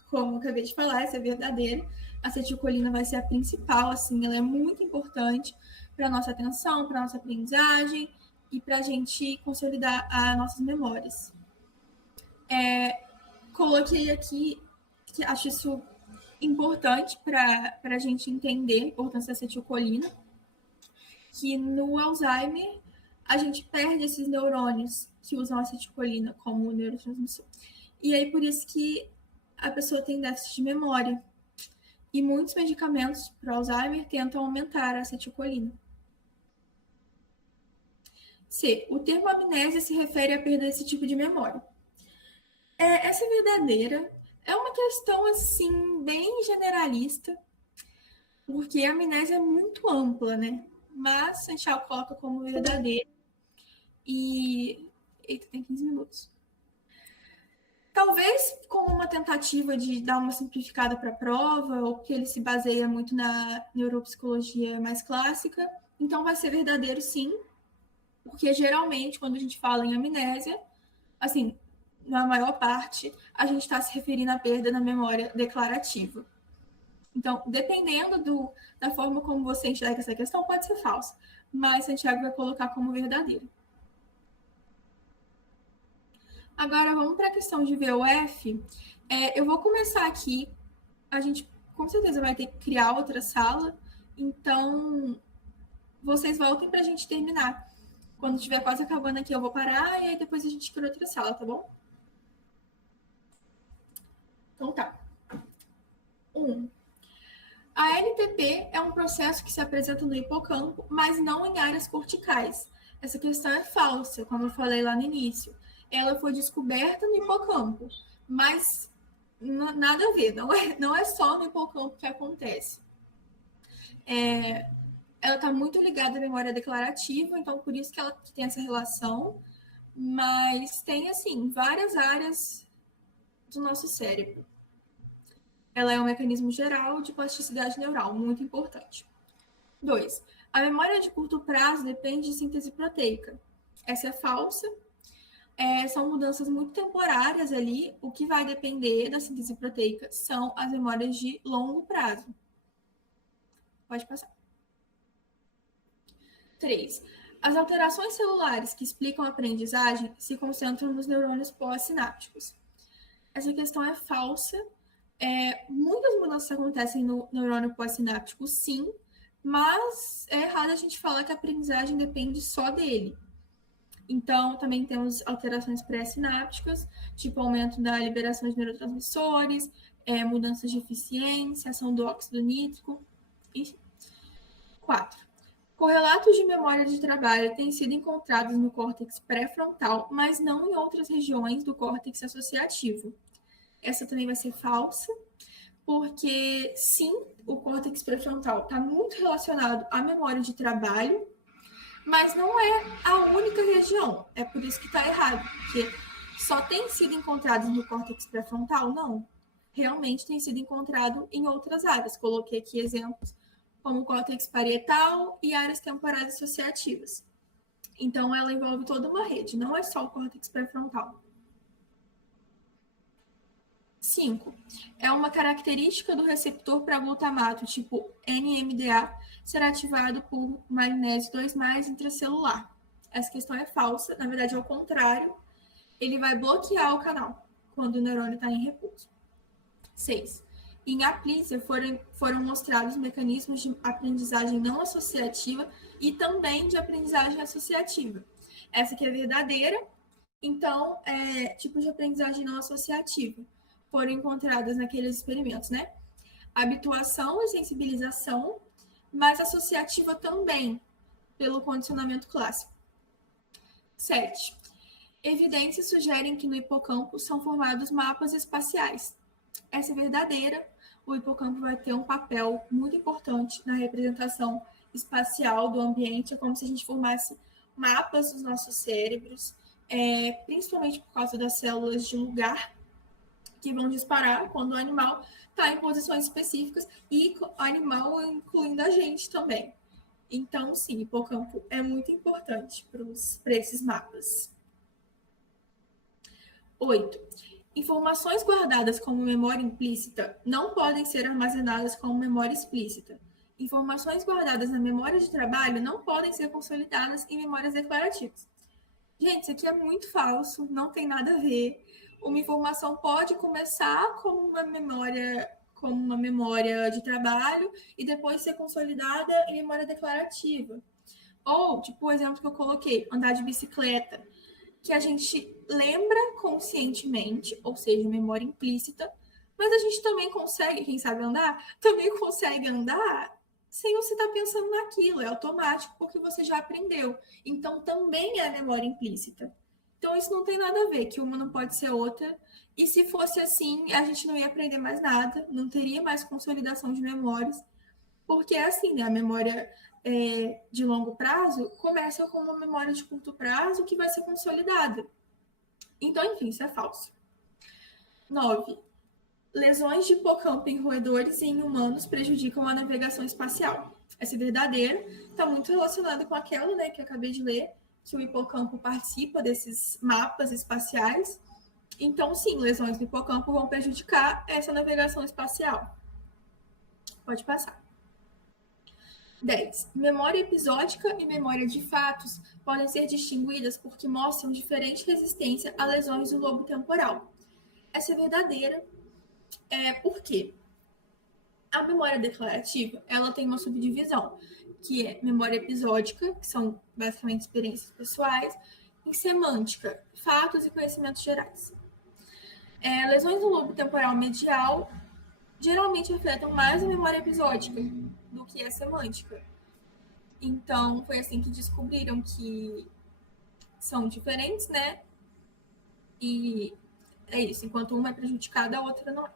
Como eu acabei de falar, essa é verdadeira. A acetilcolina vai ser a principal, assim, ela é muito importante para a nossa atenção, para a nossa aprendizagem e para a gente consolidar as nossas memórias. Coloquei aqui, que acho isso importante para a gente entender a importância da acetilcolina, que no Alzheimer a gente perde esses neurônios que usam a acetilcolina como neurotransmissor. E aí por isso que a pessoa tem déficit de memória. E muitos medicamentos para Alzheimer tentam aumentar a acetilcolina. C. O termo amnésia se refere à perda desse tipo de memória. Essa é verdadeira. É uma questão, assim, bem generalista, porque a amnésia é muito ampla, né? Mas Santiago coloca como verdadeira. E... Eita, tem 15 minutos. Talvez como uma tentativa de dar uma simplificada para a prova, ou que ele se baseia muito na neuropsicologia mais clássica. Então, vai ser verdadeiro, sim. Porque, geralmente, quando a gente fala em amnésia, assim, na maior parte, a gente está se referindo à perda na memória declarativa. Então, dependendo da forma como você enxerga essa questão, pode ser falsa. Mas Santiago vai colocar como verdadeira. Agora, vamos para a questão de VOF. Eu vou começar aqui. A gente, com certeza, vai ter que criar outra sala. Então, vocês voltem para a gente terminar. Quando estiver quase acabando aqui, eu vou parar e aí depois a gente cria outra sala, tá bom? Então, tá. 1. A LTP é um processo que se apresenta no hipocampo, mas não em áreas corticais. Essa questão é falsa, como eu falei lá no início. Ela foi descoberta no hipocampo, mas nada a ver, não é só no hipocampo que acontece. Ela está muito ligada à memória declarativa, então por isso que ela tem essa relação, mas tem, assim, várias áreas do nosso cérebro. Ela é um mecanismo geral de plasticidade neural, muito importante. 2. A memória de curto prazo depende de síntese proteica. Essa é falsa. São mudanças muito temporárias ali. O que vai depender da síntese proteica são as memórias de longo prazo. Pode passar. 3. As alterações celulares que explicam a aprendizagem se concentram nos neurônios pós-sinápticos. Essa questão é falsa. Muitas mudanças acontecem no neurônio pós-sináptico, sim, mas é errado a gente falar que a aprendizagem depende só dele. Então, também temos alterações pré-sinápticas, tipo aumento da liberação de neurotransmissores, mudanças de eficiência, ação do óxido nítrico, enfim. 4. Correlatos de memória de trabalho têm sido encontrados no córtex pré-frontal, mas não em outras regiões do córtex associativo. Essa também vai ser falsa, porque sim, o córtex pré-frontal está muito relacionado à memória de trabalho, mas não é a única região. É por isso que está errado, porque só tem sido encontrado no córtex pré-frontal? Não. Realmente tem sido encontrado em outras áreas. Coloquei aqui exemplos como o córtex parietal e áreas temporais associativas. Então, ela envolve toda uma rede, não é só o córtex pré-frontal. 5. É uma característica do receptor para glutamato tipo NMDA ser ativado por magnésio 2+ intracelular. Essa questão é falsa, na verdade é o contrário. Ele vai bloquear o canal quando o neurônio está em repouso. 6. Em aplísia foram mostrados mecanismos de aprendizagem não associativa e também de aprendizagem associativa. Essa aqui é verdadeira, então, tipos de aprendizagem não associativa foram encontradas naqueles experimentos, né? Habituação e sensibilização, mas associativa também, pelo condicionamento clássico. 7. Evidências sugerem que no hipocampo são formados mapas espaciais. Essa é verdadeira. O hipocampo vai ter um papel muito importante na representação espacial do ambiente. É como se a gente formasse mapas dos nossos cérebros, principalmente por causa das células de lugar que vão disparar quando o animal está em posições específicas e o animal incluindo a gente também. Então, sim, hipocampo é muito importante para esses mapas. 8. Informações guardadas como memória implícita não podem ser armazenadas como memória explícita. Informações guardadas na memória de trabalho não podem ser consolidadas em memórias declarativas. Gente, isso aqui é muito falso, não tem nada a ver. Uma informação pode começar como uma memória de trabalho e depois ser consolidada em memória declarativa. Ou, tipo, o exemplo que eu coloquei, andar de bicicleta, que a gente lembra conscientemente, ou seja, memória implícita, mas a gente também consegue, quem sabe andar, também consegue andar sem você estar pensando naquilo, é automático porque você já aprendeu. Então, também é memória implícita. Então, isso não tem nada a ver, que uma não pode ser outra. E se fosse assim, a gente não ia aprender mais nada, não teria mais consolidação de memórias, porque é assim, né? A memória de longo prazo começa com uma memória de curto prazo que vai ser consolidada. Então, enfim, isso é falso. 9. Lesões de hipocampo em roedores e em humanos prejudicam a navegação espacial. Essa é verdadeira, está muito relacionada com aquela, né, que eu acabei de ler, que o hipocampo participa desses mapas espaciais. Então, sim, lesões do hipocampo vão prejudicar essa navegação espacial. Pode passar. 10. Memória episódica e memória de fatos podem ser distinguidas porque mostram diferente resistência a lesões do lobo temporal. Essa é verdadeira. Por quê? A memória declarativa, ela tem uma subdivisão, que é memória episódica, que são basicamente experiências pessoais, e semântica, fatos e conhecimentos gerais. Lesões do lobo temporal medial geralmente afetam mais a memória episódica do que a semântica. Então, foi assim que descobriram que são diferentes, né? E é isso, enquanto uma é prejudicada, a outra não é.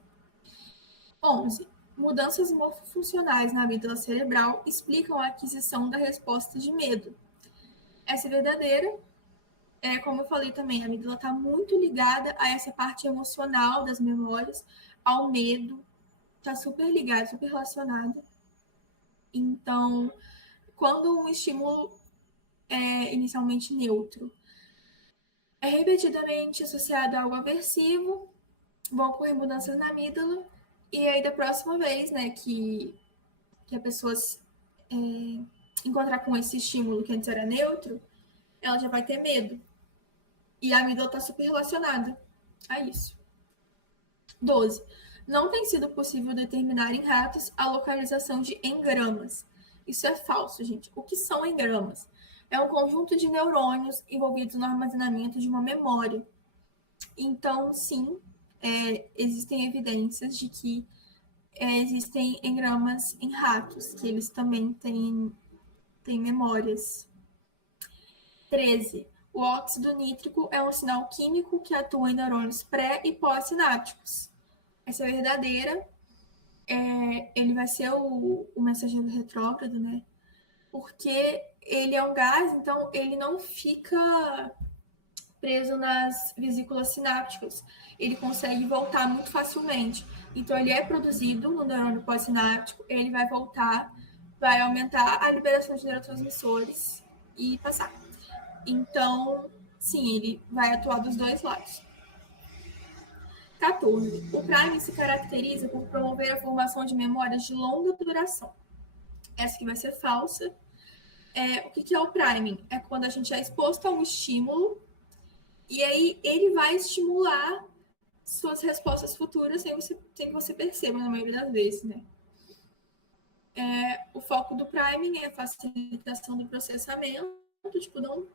11. Mudanças morfofuncionais na amígdala cerebral explicam a aquisição da resposta de medo. Essa é verdadeira. Como eu falei também, a amígdala está muito ligada a essa parte emocional das memórias, ao medo. Está super ligada, super relacionada. Então, quando um estímulo é inicialmente neutro é repetidamente associado a algo aversivo, vão ocorrer mudanças na amígdala, e aí da próxima vez, né, que a pessoa encontrar com esse estímulo que antes era neutro, ela já vai ter medo. E a amígdala está super relacionada a isso. 12. Não tem sido possível determinar em ratos a localização de engramas. Isso é falso, gente. O que são engramas? É um conjunto de neurônios envolvidos no armazenamento de uma memória. Então, sim, existem evidências de que existem engramas em ratos, que eles também têm memórias. 13. O óxido nítrico é um sinal químico que atua em neurônios pré- e pós-sinápticos. Essa é verdadeira. Ele vai ser o mensageiro retrógrado, né? Porque ele é um gás, então ele não fica preso nas vesículas sinápticas. Ele consegue voltar muito facilmente. Então, ele é produzido no neurônio pós-sináptico, ele vai voltar, vai aumentar a liberação de neurotransmissores e passar. Então, sim, ele vai atuar dos dois lados. 14. O Prime se caracteriza por promover a formação de memórias de longa duração. Essa que vai ser falsa. O que é o priming? É quando a gente é exposto a um estímulo e aí ele vai estimular suas respostas futuras sem que você perceba, na maioria das vezes, né? O foco do priming é a facilitação do processamento, tipo, não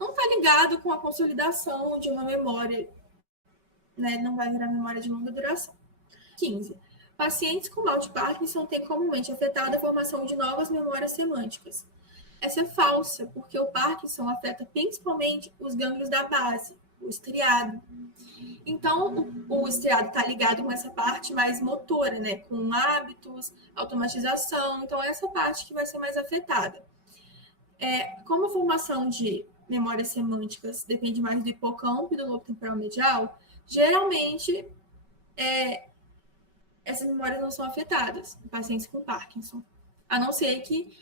está ligado com a consolidação de uma memória, né? Não vai virar memória de longa duração. 15. Pacientes com mal de Parkinson têm comumente afetado a formação de novas memórias semânticas. Essa é falsa, porque o Parkinson afeta principalmente os gânglios da base, o estriado. Então, o estriado está ligado com essa parte mais motora, né? Com hábitos, automatização. Então, essa parte que vai ser mais afetada. Como a formação de memórias semânticas depende mais do hipocampo e do lobo temporal medial, geralmente essas memórias não são afetadas em pacientes com Parkinson. A não ser que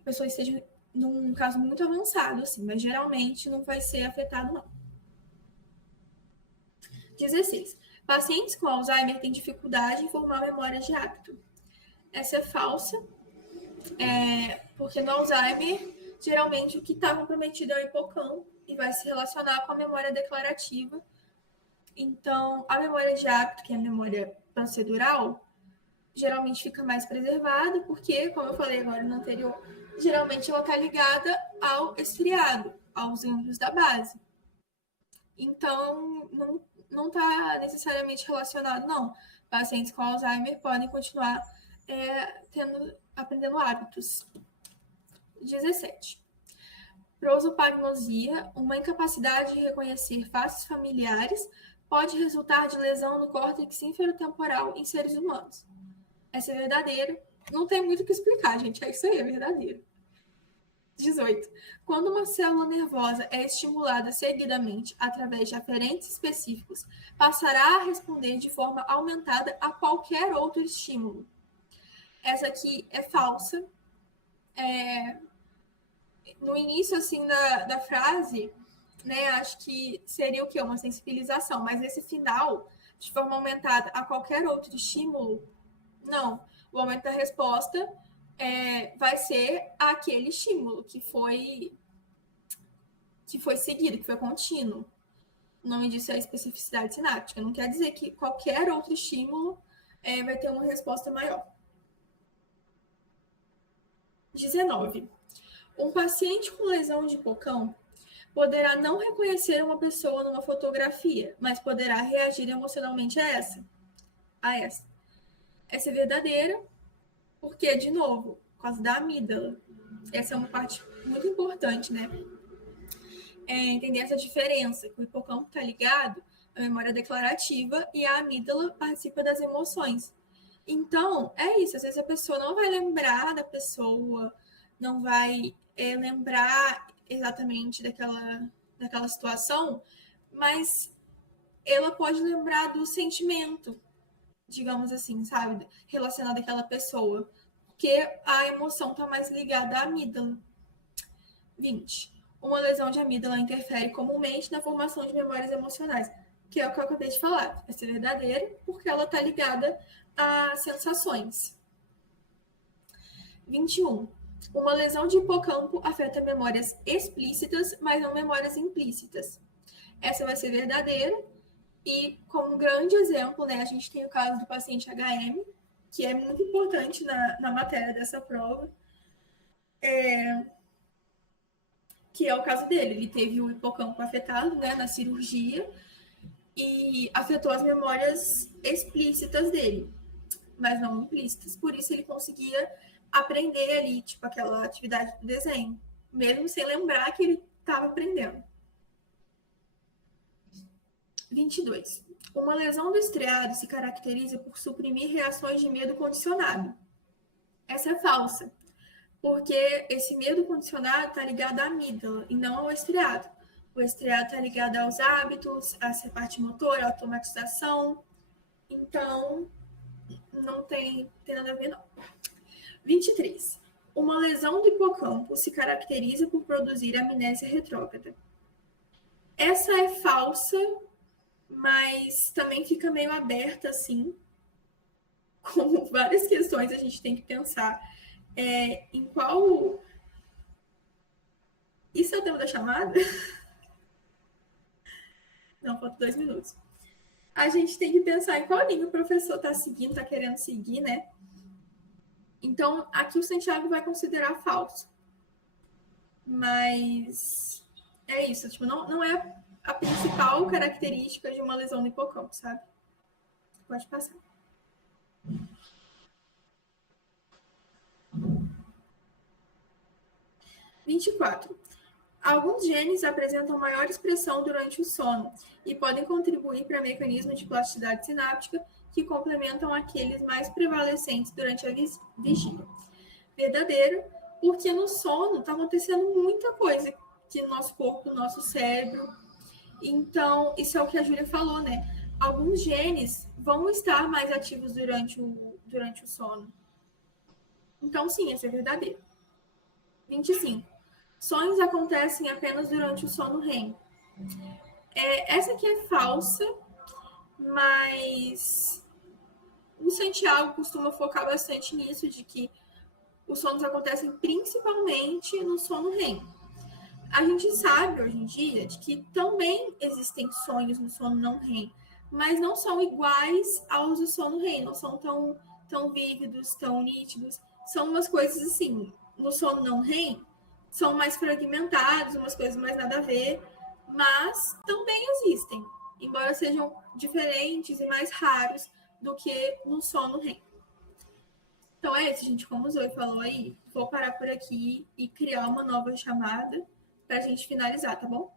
a pessoa esteja num caso muito avançado, assim, mas geralmente não vai ser afetado, não. 16. Pacientes com Alzheimer têm dificuldade em formar memórias de hábito. Essa é falsa, porque no Alzheimer, geralmente o que está comprometido é o hipocampo e vai se relacionar com a memória declarativa. Então, a memória de hábito, que é a memória procedural, geralmente fica mais preservada, porque, como eu falei agora no anterior, geralmente ela está ligada ao estriado, aos gânglios da base. Então, não está necessariamente relacionado, não. Pacientes com Alzheimer podem continuar aprendendo hábitos. 17. Prosopagnosia, uma incapacidade de reconhecer faces familiares, pode resultar de lesão no córtex inferotemporal em seres humanos. Essa é verdadeira. Não tem muito o que explicar, gente. É isso aí, é verdadeiro. 18. Quando uma célula nervosa é estimulada seguidamente através de aferentes específicos, passará a responder de forma aumentada a qualquer outro estímulo. Essa aqui é falsa. No início, assim, da frase, né, acho que seria o quê? Uma sensibilização, mas esse final, de forma aumentada a qualquer outro estímulo, não. O aumento da resposta vai ser aquele estímulo que foi seguido, que foi contínuo. O nome disso é especificidade sináptica. Não quer dizer que qualquer outro estímulo vai ter uma resposta maior. 19. Um paciente com lesão de hipocampo poderá não reconhecer uma pessoa numa fotografia, mas poderá reagir emocionalmente a essa. Essa é verdadeira, porque, de novo, por causa da amígdala. Essa é uma parte muito importante, né? Entender essa diferença, que o hipocampo está ligado à memória declarativa e a amígdala participa das emoções. Então, é isso. Às vezes a pessoa não vai lembrar da pessoa, não vai lembrar exatamente daquela situação, mas ela pode lembrar do sentimento, digamos assim, sabe? Relacionado àquela pessoa. Porque a emoção está mais ligada à amígdala. 20. Uma lesão de amígdala interfere comumente na formação de memórias emocionais, que é o que eu acabei de falar. Essa é verdadeira, porque ela está ligada a sensações. 21. Uma lesão de hipocampo afeta memórias explícitas, mas não memórias implícitas. Essa vai ser verdadeira. E como um grande exemplo, né, a gente tem o caso do paciente HM, que é muito importante na matéria dessa prova, que é o caso dele. Ele teve o hipocampo afetado, né, na cirurgia e afetou as memórias explícitas dele, mas não implícitas. Por isso ele conseguia aprender ali, tipo, aquela atividade do desenho, mesmo sem lembrar que ele estava aprendendo. 22. Uma lesão do estriado se caracteriza por suprimir reações de medo condicionado. Essa é falsa, porque esse medo condicionado está ligado à amígdala e não ao estriado. O estriado está ligado aos hábitos, à parte motora, à automatização. Então, não tem nada a ver, não. 23. Uma lesão do hipocampo se caracteriza por produzir amnésia retrógrada. Essa é falsa, mas também fica meio aberta, assim, como várias questões a gente tem que pensar em qual... Isso é o tema da chamada? Não, falta 2 minutos. A gente tem que pensar em qual linha o professor está seguindo, está querendo seguir, né? Então, aqui o Santiago vai considerar falso. Mas é isso, tipo, não é a principal característica de uma lesão do hipocampo, sabe? Pode passar. 24. Alguns genes apresentam maior expressão durante o sono e podem contribuir para mecanismos de plasticidade sináptica que complementam aqueles mais prevalecentes durante a vigília. Verdadeiro, porque no sono está acontecendo muita coisa aqui no nosso corpo, no nosso cérebro. Então, isso é o que a Júlia falou, né? Alguns genes vão estar mais ativos durante o sono. Então, sim, isso é verdadeiro. 25. Sonhos acontecem apenas durante o sono REM. Essa aqui é falsa, mas o Santiago costuma focar bastante nisso, de que os sonhos acontecem principalmente no sono REM. A gente sabe hoje em dia de que também existem sonhos no sono não REM, mas não são iguais aos do sono REM, não são tão vívidos, tão nítidos. São umas coisas assim, no sono não REM, são mais fragmentados, umas coisas mais nada a ver, mas também existem, embora sejam diferentes e mais raros do que no sono REM. Então é isso, gente, como o Zoe falou aí, vou parar por aqui e criar uma nova chamada para a gente finalizar, tá bom?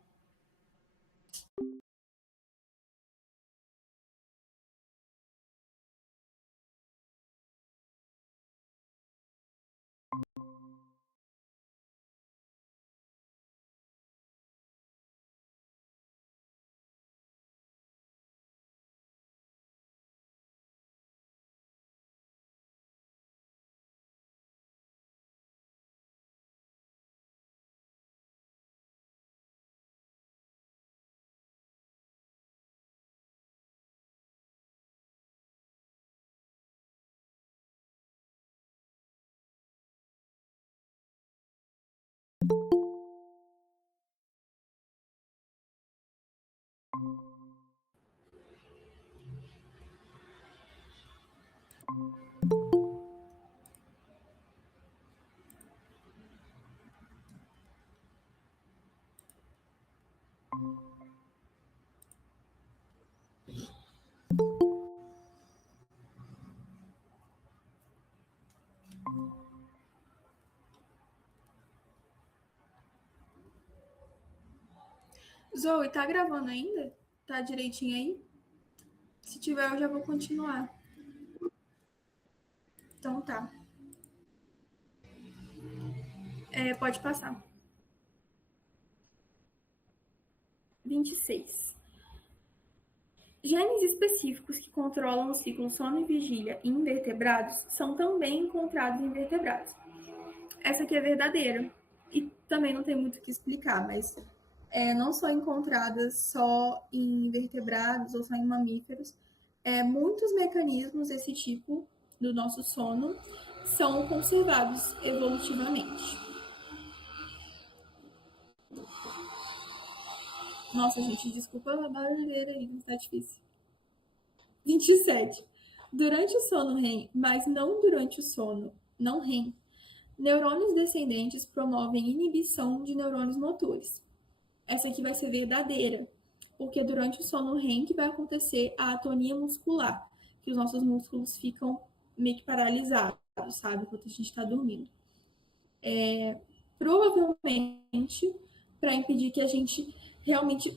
Zoe, tá gravando ainda? Tá direitinho aí? Se tiver, eu já vou continuar. Então tá. Pode passar. 26. Genes específicos que controlam o ciclo sono e vigília em invertebrados são também encontrados em vertebrados. Essa aqui é verdadeira. E também não tem muito o que explicar, mas não são encontradas só em invertebrados ou só em mamíferos. Muitos mecanismos desse tipo do nosso sono são conservados evolutivamente. Nossa, gente, desculpa a barulheira aí, não tá difícil. 27. Durante o sono REM, mas não durante o sono não REM, neurônios descendentes promovem inibição de neurônios motores. Essa aqui vai ser verdadeira, porque durante o sono REM que vai acontecer a atonia muscular, que os nossos músculos ficam meio que paralisados, sabe, enquanto a gente está dormindo. Provavelmente para impedir que a gente realmente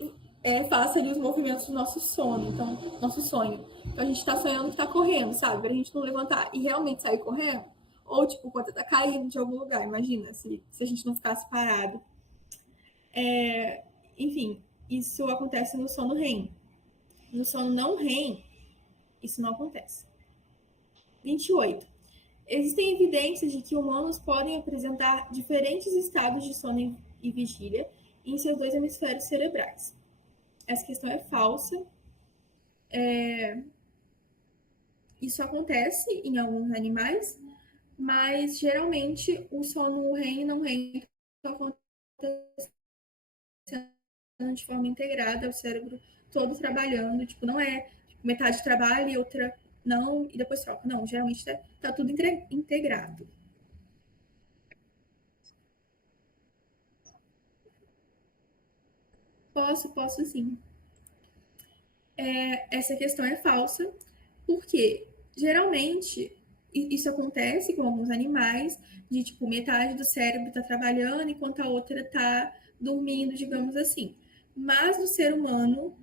faça ali os movimentos do nosso sono, então, nosso sonho. Então a gente está sonhando que está correndo, sabe? Para a gente não levantar e realmente sair correndo. Ou, tipo, quando tá caindo de algum lugar, imagina, se a gente não ficasse parado. Enfim, isso acontece no sono REM. No sono não REM, isso não acontece. 28. Existem evidências de que humanos podem apresentar diferentes estados de sono e vigília em seus dois hemisférios cerebrais. Essa questão é falsa. Isso acontece em alguns animais, mas geralmente o sono REM e não REM estão acontecendo de forma integrada, o cérebro todo trabalhando, tipo, não é tipo, metade trabalha e outra não, e depois troca. Não, geralmente tá tudo integrado. Posso sim. Essa questão é falsa, porque geralmente isso acontece com alguns animais, de tipo, metade do cérebro está trabalhando enquanto a outra está dormindo, digamos assim. Mas no ser humano,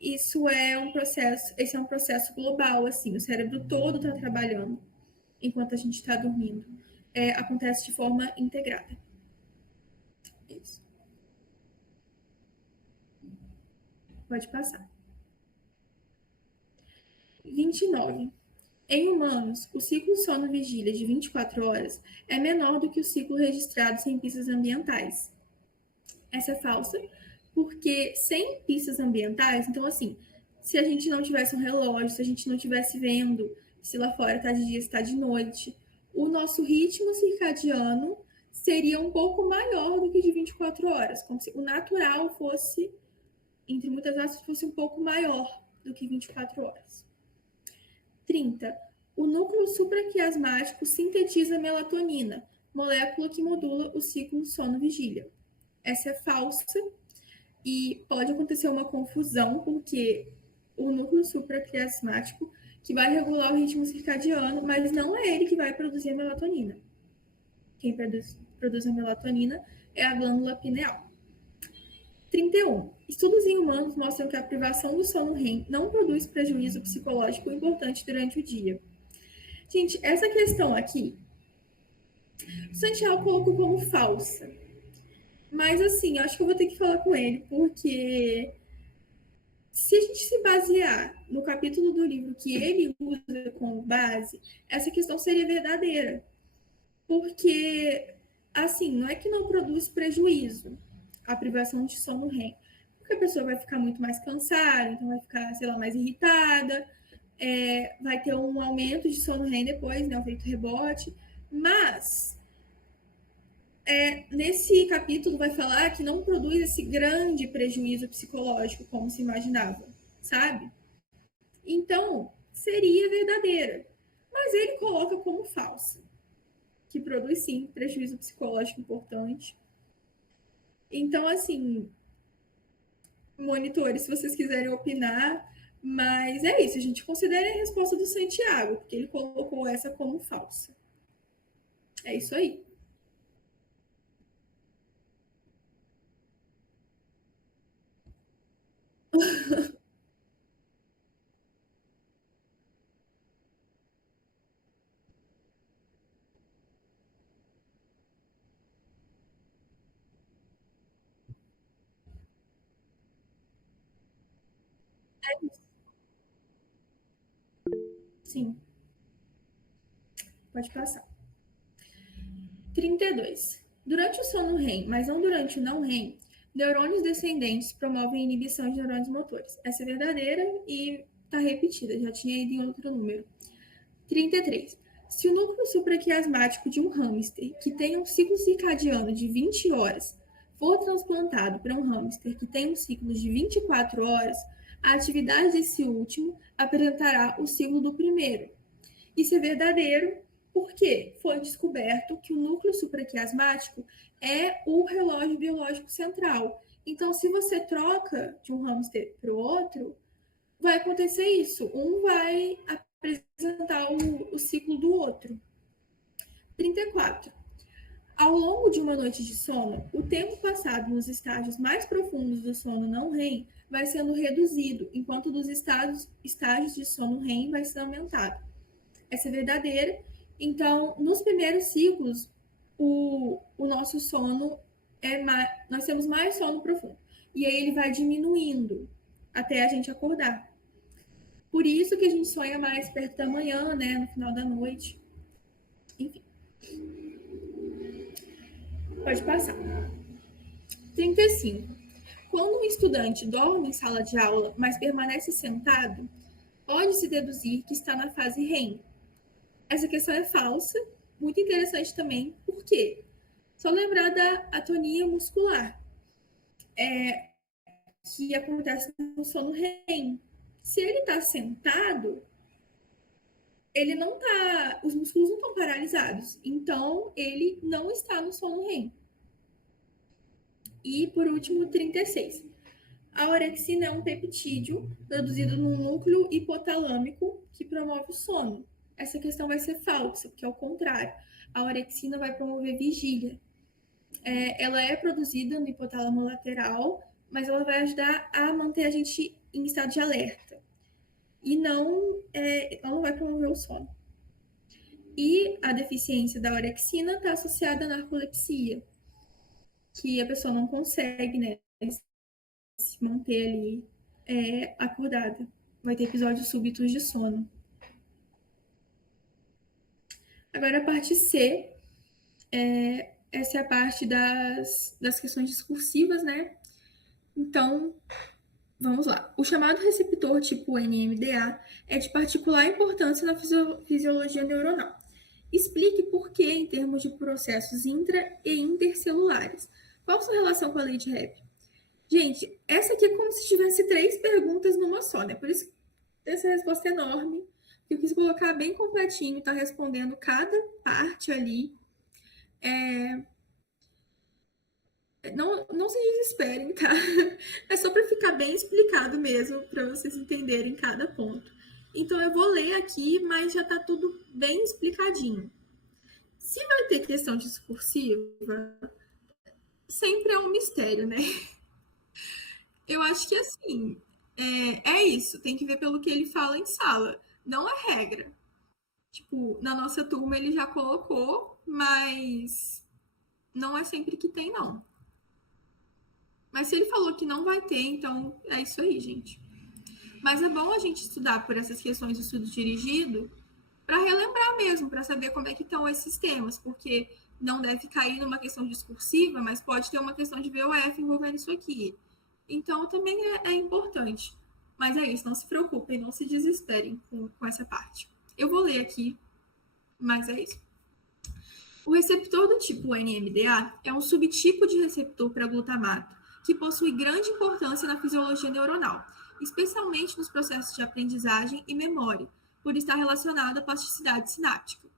esse é um processo global, assim, o cérebro todo está trabalhando enquanto a gente está dormindo. Acontece de forma integrada. Isso. Pode passar. 29. Em humanos, o ciclo sono-vigília de 24 horas é menor do que o ciclo registrado sem pistas ambientais. Essa é falsa, porque sem pistas ambientais, então assim, se a gente não tivesse um relógio, se a gente não estivesse vendo se lá fora está de dia, se está de noite, o nosso ritmo circadiano seria um pouco maior do que de 24 horas, como se o natural fosse, entre muitas aspas, fosse um pouco maior do que 24 horas. 30. O núcleo supraquiasmático sintetiza melatonina, molécula que modula o ciclo sono-vigília. Essa é falsa e pode acontecer uma confusão, porque o núcleo supraquiasmático que vai regular o ritmo circadiano, mas não é ele que vai produzir a melatonina. Quem produz a melatonina é a glândula pineal. 31. Estudos em humanos mostram que a privação do sono REM não produz prejuízo psicológico importante durante o dia. Gente, essa questão aqui, o Santiago colocou como falsa. Mas, assim, eu acho que eu vou ter que falar com ele, porque se a gente se basear no capítulo do livro que ele usa como base, essa questão seria verdadeira. Porque, assim, não é que não produz prejuízo a privação de sono REM, porque a pessoa vai ficar muito mais cansada, então vai ficar, sei lá, mais irritada, vai ter um aumento de sono REM depois, né, um efeito rebote, mas nesse capítulo vai falar que não produz esse grande prejuízo psicológico como se imaginava, sabe? Então, seria verdadeira, mas ele coloca como falsa, que produz sim prejuízo psicológico importante. Então, assim, monitores, se vocês quiserem opinar, mas é isso, a gente considera a resposta do Santiago, porque ele colocou essa como falsa. É isso aí. Sim, pode passar. 32. Durante o sono REM, mas não durante o não REM, neurônios descendentes promovem a inibição de neurônios motores. Essa é verdadeira e está repetida, já tinha ido em outro número. 33. Se o núcleo supraquiasmático de um hamster que tem um ciclo circadiano de 20 horas for transplantado para um hamster que tem um ciclo de 24 horas, a atividade desse último apresentará o ciclo do primeiro. Isso é verdadeiro porque foi descoberto que o núcleo supraquiasmático é o relógio biológico central. Então, se você troca de um hamster para o outro, vai acontecer isso. Um vai apresentar o ciclo do outro. 34. Ao longo de uma noite de sono, o tempo passado nos estágios mais profundos do sono não REM vai sendo reduzido, enquanto dos estágios de sono REM vai sendo aumentado. Essa é verdadeira. Então, nos primeiros ciclos, o nosso sono nós temos mais sono profundo. E aí ele vai diminuindo até a gente acordar. Por isso que a gente sonha mais perto da manhã, né? No final da noite. Enfim. Pode passar. 35. Quando um estudante dorme em sala de aula, mas permanece sentado, pode-se deduzir que está na fase REM. Essa questão é falsa, muito interessante também. Por quê? Só lembrar da atonia muscular, que acontece no sono REM. Se ele está sentado, ele não tá, os músculos não estão paralisados, então ele não está no sono REM. E por último, 36. A orexina é um peptídeo produzido no núcleo hipotalâmico que promove o sono. Essa questão vai ser falsa, porque é o contrário. A orexina vai promover vigília. Ela é produzida no hipotálamo lateral, mas ela vai ajudar a manter a gente em estado de alerta. E ela não vai promover o sono. E a deficiência da orexina está associada à narcolepsia, que a pessoa não consegue, né, se manter ali acordada. Vai ter episódios súbitos de sono. Agora a parte C, essa é a parte das questões discursivas, né? Então, vamos lá. O chamado receptor tipo NMDA é de particular importância na fisiologia neuronal. Explique por que em termos de processos intra- e intercelulares. Qual a sua relação com a lei de Hebb? Gente, essa aqui é como se tivesse 3 perguntas numa só, né? Por isso que essa resposta é enorme. Eu quis colocar bem completinho, tá respondendo cada parte ali. Não se desesperem, tá? É só para ficar bem explicado mesmo, para vocês entenderem cada ponto. Então, eu vou ler aqui, mas já tá tudo bem explicadinho. Se vai ter questão discursiva, sempre é um mistério, né? Eu acho que, assim, é isso. Tem que ver pelo que ele fala em sala. Não é regra. Tipo, na nossa turma ele já colocou, mas não é sempre que tem, não. Mas se ele falou que não vai ter, então é isso aí, gente. Mas é bom a gente estudar por essas questões de estudo dirigido para relembrar mesmo, para saber como é que estão esses temas, porque não deve cair numa questão discursiva, mas pode ter uma questão de VOF envolvendo isso aqui. Então também é importante. Mas é isso, não se preocupem, não se desesperem com essa parte. Eu vou ler aqui, mas é isso. O receptor do tipo NMDA é um subtipo de receptor para glutamato que possui grande importância na fisiologia neuronal, especialmente nos processos de aprendizagem e memória, por estar relacionado à plasticidade sináptica.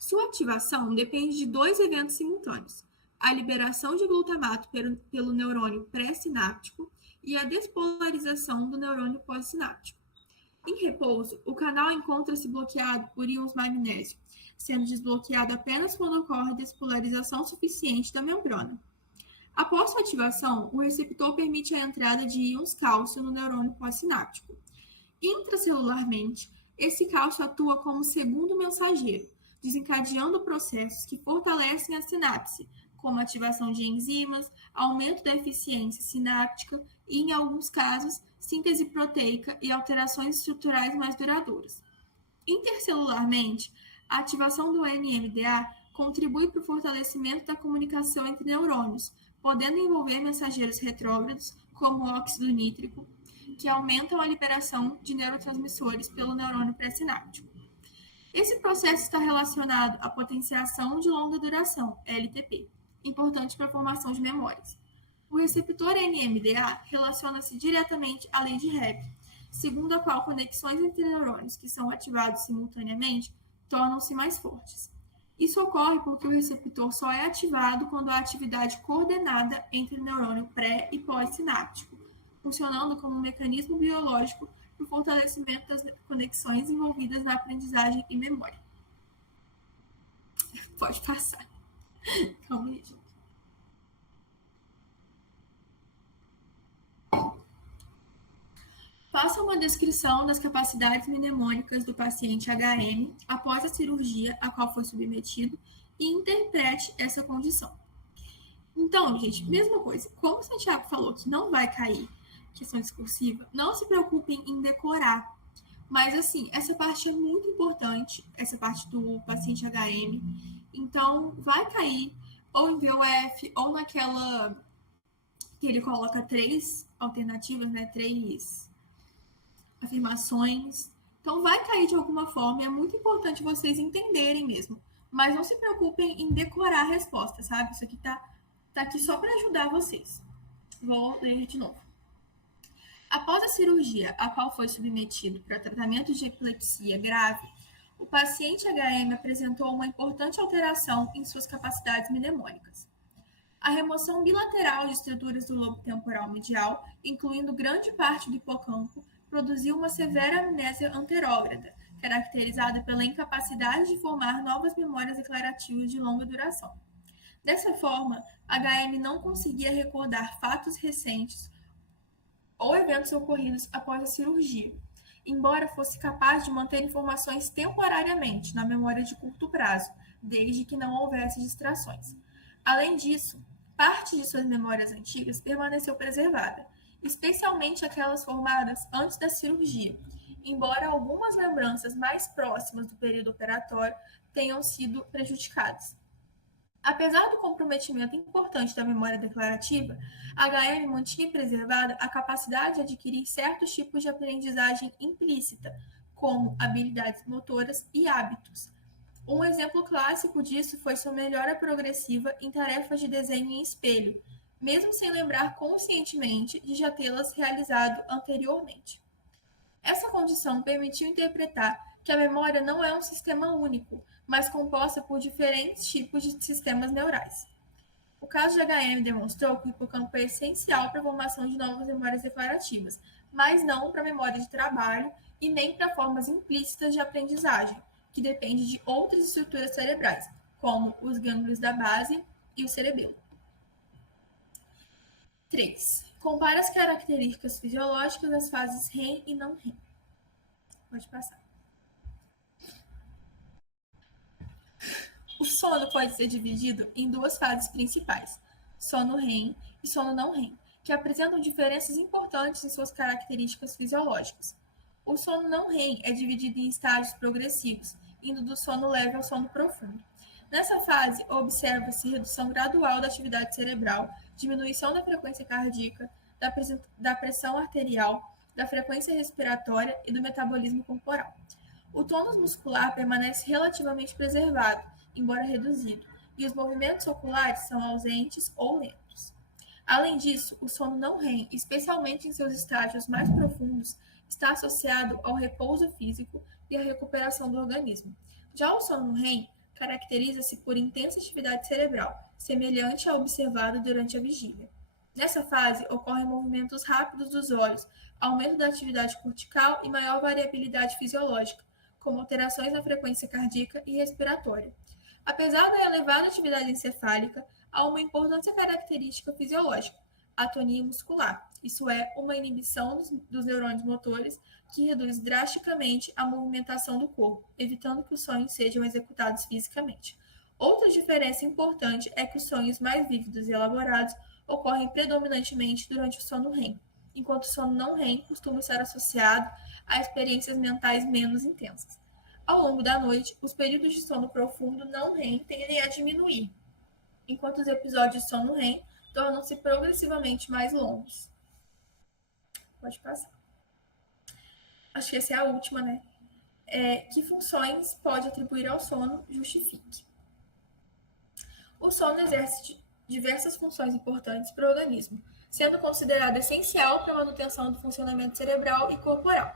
Sua ativação depende de 2 eventos simultâneos: a liberação de glutamato pelo neurônio pré-sináptico e a despolarização do neurônio pós-sináptico. Em repouso, o canal encontra-se bloqueado por íons magnésio, sendo desbloqueado apenas quando ocorre despolarização suficiente da membrana. Após sua ativação, o receptor permite a entrada de íons cálcio no neurônio pós-sináptico. Intracelularmente, esse cálcio atua como segundo mensageiro, desencadeando processos que fortalecem a sinapse, como ativação de enzimas, aumento da eficiência sináptica e, em alguns casos, síntese proteica e alterações estruturais mais duradouras. Intercelularmente, a ativação do NMDA contribui para o fortalecimento da comunicação entre neurônios, podendo envolver mensageiros retrógrados, como o óxido nítrico, que aumentam a liberação de neurotransmissores pelo neurônio pré-sináptico. Esse processo está relacionado à potenciação de longa duração, LTP, importante para a formação de memórias. O receptor NMDA relaciona-se diretamente à lei de Hebb, segundo a qual conexões entre neurônios que são ativados simultaneamente tornam-se mais fortes. Isso ocorre porque o receptor só é ativado quando há atividade coordenada entre o neurônio pré- e pós-sináptico, funcionando como um mecanismo biológico para o fortalecimento das conexões envolvidas na aprendizagem e memória. Pode passar. Calma aí, gente. Faça uma descrição das capacidades mnemônicas do paciente HM após a cirurgia a qual foi submetido e interprete essa condição. Então, gente, mesma coisa. Como o Santiago falou que não vai cair questão discursiva, não se preocupem em decorar. Mas, assim, essa parte é muito importante, essa parte do paciente HM. Então, vai cair ou em VUF ou naquela que ele coloca 3 alternativas, né? 3 afirmações. Então, vai cair de alguma forma. É muito importante vocês entenderem mesmo. Mas não se preocupem em decorar a resposta, sabe? Isso aqui tá aqui só para ajudar vocês. Vou ler de novo. Após a cirurgia a qual foi submetido para tratamento de epilepsia grave, o paciente HM apresentou uma importante alteração em suas capacidades mnemônicas. A remoção bilateral de estruturas do lobo temporal medial, incluindo grande parte do hipocampo, produziu uma severa amnésia anterógrada, caracterizada pela incapacidade de formar novas memórias declarativas de longa duração. Dessa forma, HM não conseguia recordar fatos recentes ou eventos ocorridos após a cirurgia, embora fosse capaz de manter informações temporariamente na memória de curto prazo, desde que não houvesse distrações. Além disso, parte de suas memórias antigas permaneceu preservada, especialmente aquelas formadas antes da cirurgia, embora algumas lembranças mais próximas do período operatório tenham sido prejudicadas. Apesar do comprometimento importante da memória declarativa, a HM mantinha preservada a capacidade de adquirir certos tipos de aprendizagem implícita, como habilidades motoras e hábitos. Um exemplo clássico disso foi sua melhora progressiva em tarefas de desenho em espelho, mesmo sem lembrar conscientemente de já tê-las realizado anteriormente. Essa condição permitiu interpretar que a memória não é um sistema único, mas composta por diferentes tipos de sistemas neurais. O caso de HM demonstrou que o hipocampo é essencial para a formação de novas memórias declarativas, mas não para a memória de trabalho e nem para formas implícitas de aprendizagem, que depende de outras estruturas cerebrais, como os gânglios da base e o cerebelo. 3. Compare as características fisiológicas das fases REM e não REM. Pode passar. O sono pode ser dividido em duas fases principais, sono REM e sono não REM, que apresentam diferenças importantes em suas características fisiológicas. O sono não REM é dividido em estágios progressivos, indo do sono leve ao sono profundo. Nessa fase, observa-se redução gradual da atividade cerebral, diminuição da frequência cardíaca, da pressão arterial, da frequência respiratória e do metabolismo corporal. O tônus muscular permanece relativamente preservado, embora reduzido, e os movimentos oculares são ausentes ou lentos. Além disso, o sono não REM, especialmente em seus estágios mais profundos, está associado ao repouso físico e à recuperação do organismo. Já o sono REM caracteriza-se por intensa atividade cerebral, semelhante à observada durante a vigília. Nessa fase, ocorrem movimentos rápidos dos olhos, aumento da atividade cortical e maior variabilidade fisiológica, como alterações na frequência cardíaca e respiratória. Apesar da elevada atividade encefálica, há uma importante característica fisiológica, a atonia muscular, isso é, uma inibição dos neurônios motores que reduz drasticamente a movimentação do corpo, evitando que os sonhos sejam executados fisicamente. Outra diferença importante é que os sonhos mais vívidos e elaborados ocorrem predominantemente durante o sono REM, enquanto o sono não REM costuma estar associado a experiências mentais menos intensas. Ao longo da noite, os períodos de sono profundo não REM tendem a diminuir, enquanto os episódios de sono REM tornam-se progressivamente mais longos. Pode passar. Acho que essa é a última, né? que funções pode atribuir ao sono, justifique. O sono exerce diversas funções importantes para o organismo, sendo considerado essencial para a manutenção do funcionamento cerebral e corporal.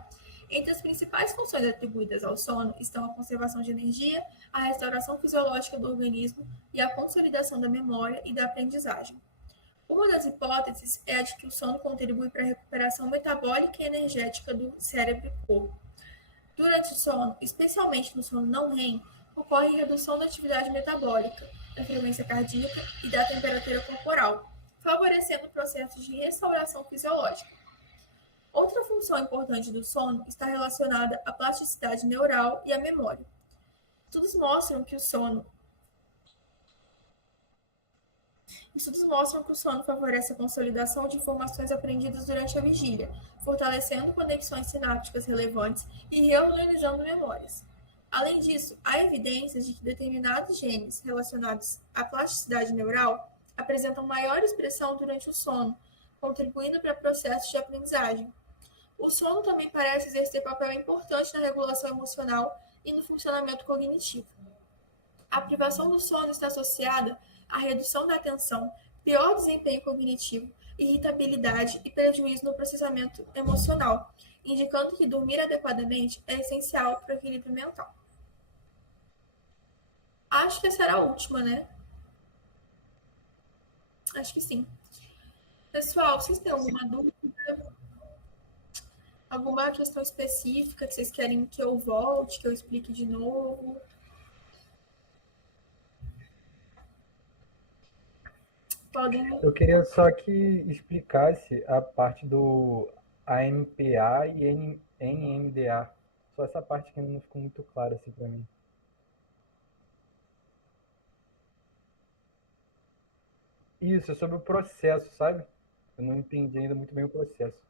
Entre as principais funções atribuídas ao sono estão a conservação de energia, a restauração fisiológica do organismo e a consolidação da memória e da aprendizagem. Uma das hipóteses é a de que o sono contribui para a recuperação metabólica e energética do cérebro e corpo. Durante o sono, especialmente no sono não REM, ocorre redução da atividade metabólica, da frequência cardíaca e da temperatura corporal, favorecendo processos de restauração fisiológica. Outra função importante do sono está relacionada à plasticidade neural e à memória. Estudos mostram que o sono favorece a consolidação de informações aprendidas durante a vigília, fortalecendo conexões sinápticas relevantes e reorganizando memórias. Além disso, há evidências de que determinados genes relacionados à plasticidade neural apresentam maior expressão durante o sono, contribuindo para processos de aprendizagem. O sono também parece exercer papel importante na regulação emocional e no funcionamento cognitivo. A privação do sono está associada à redução da atenção, pior desempenho cognitivo, irritabilidade e prejuízo no processamento emocional, indicando que dormir adequadamente é essencial para o equilíbrio mental. Acho que essa era a última, né? Acho que sim. Pessoal, vocês têm alguma dúvida? Alguma questão específica que vocês querem que eu volte, que eu explique de novo? Podem. Eu queria só que explicasse a parte do AMPA e NMDA. Só essa parte que não ficou muito clara assim para mim. Isso, é sobre o processo, sabe? Eu não entendi ainda muito bem o processo.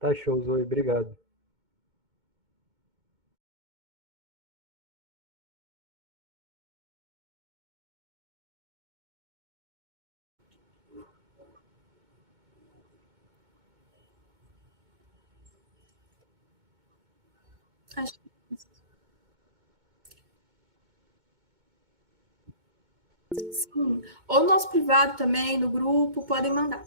Tá show, Zoe. Obrigado. Acho que sim. Ou no nosso privado também, no grupo, podem mandar.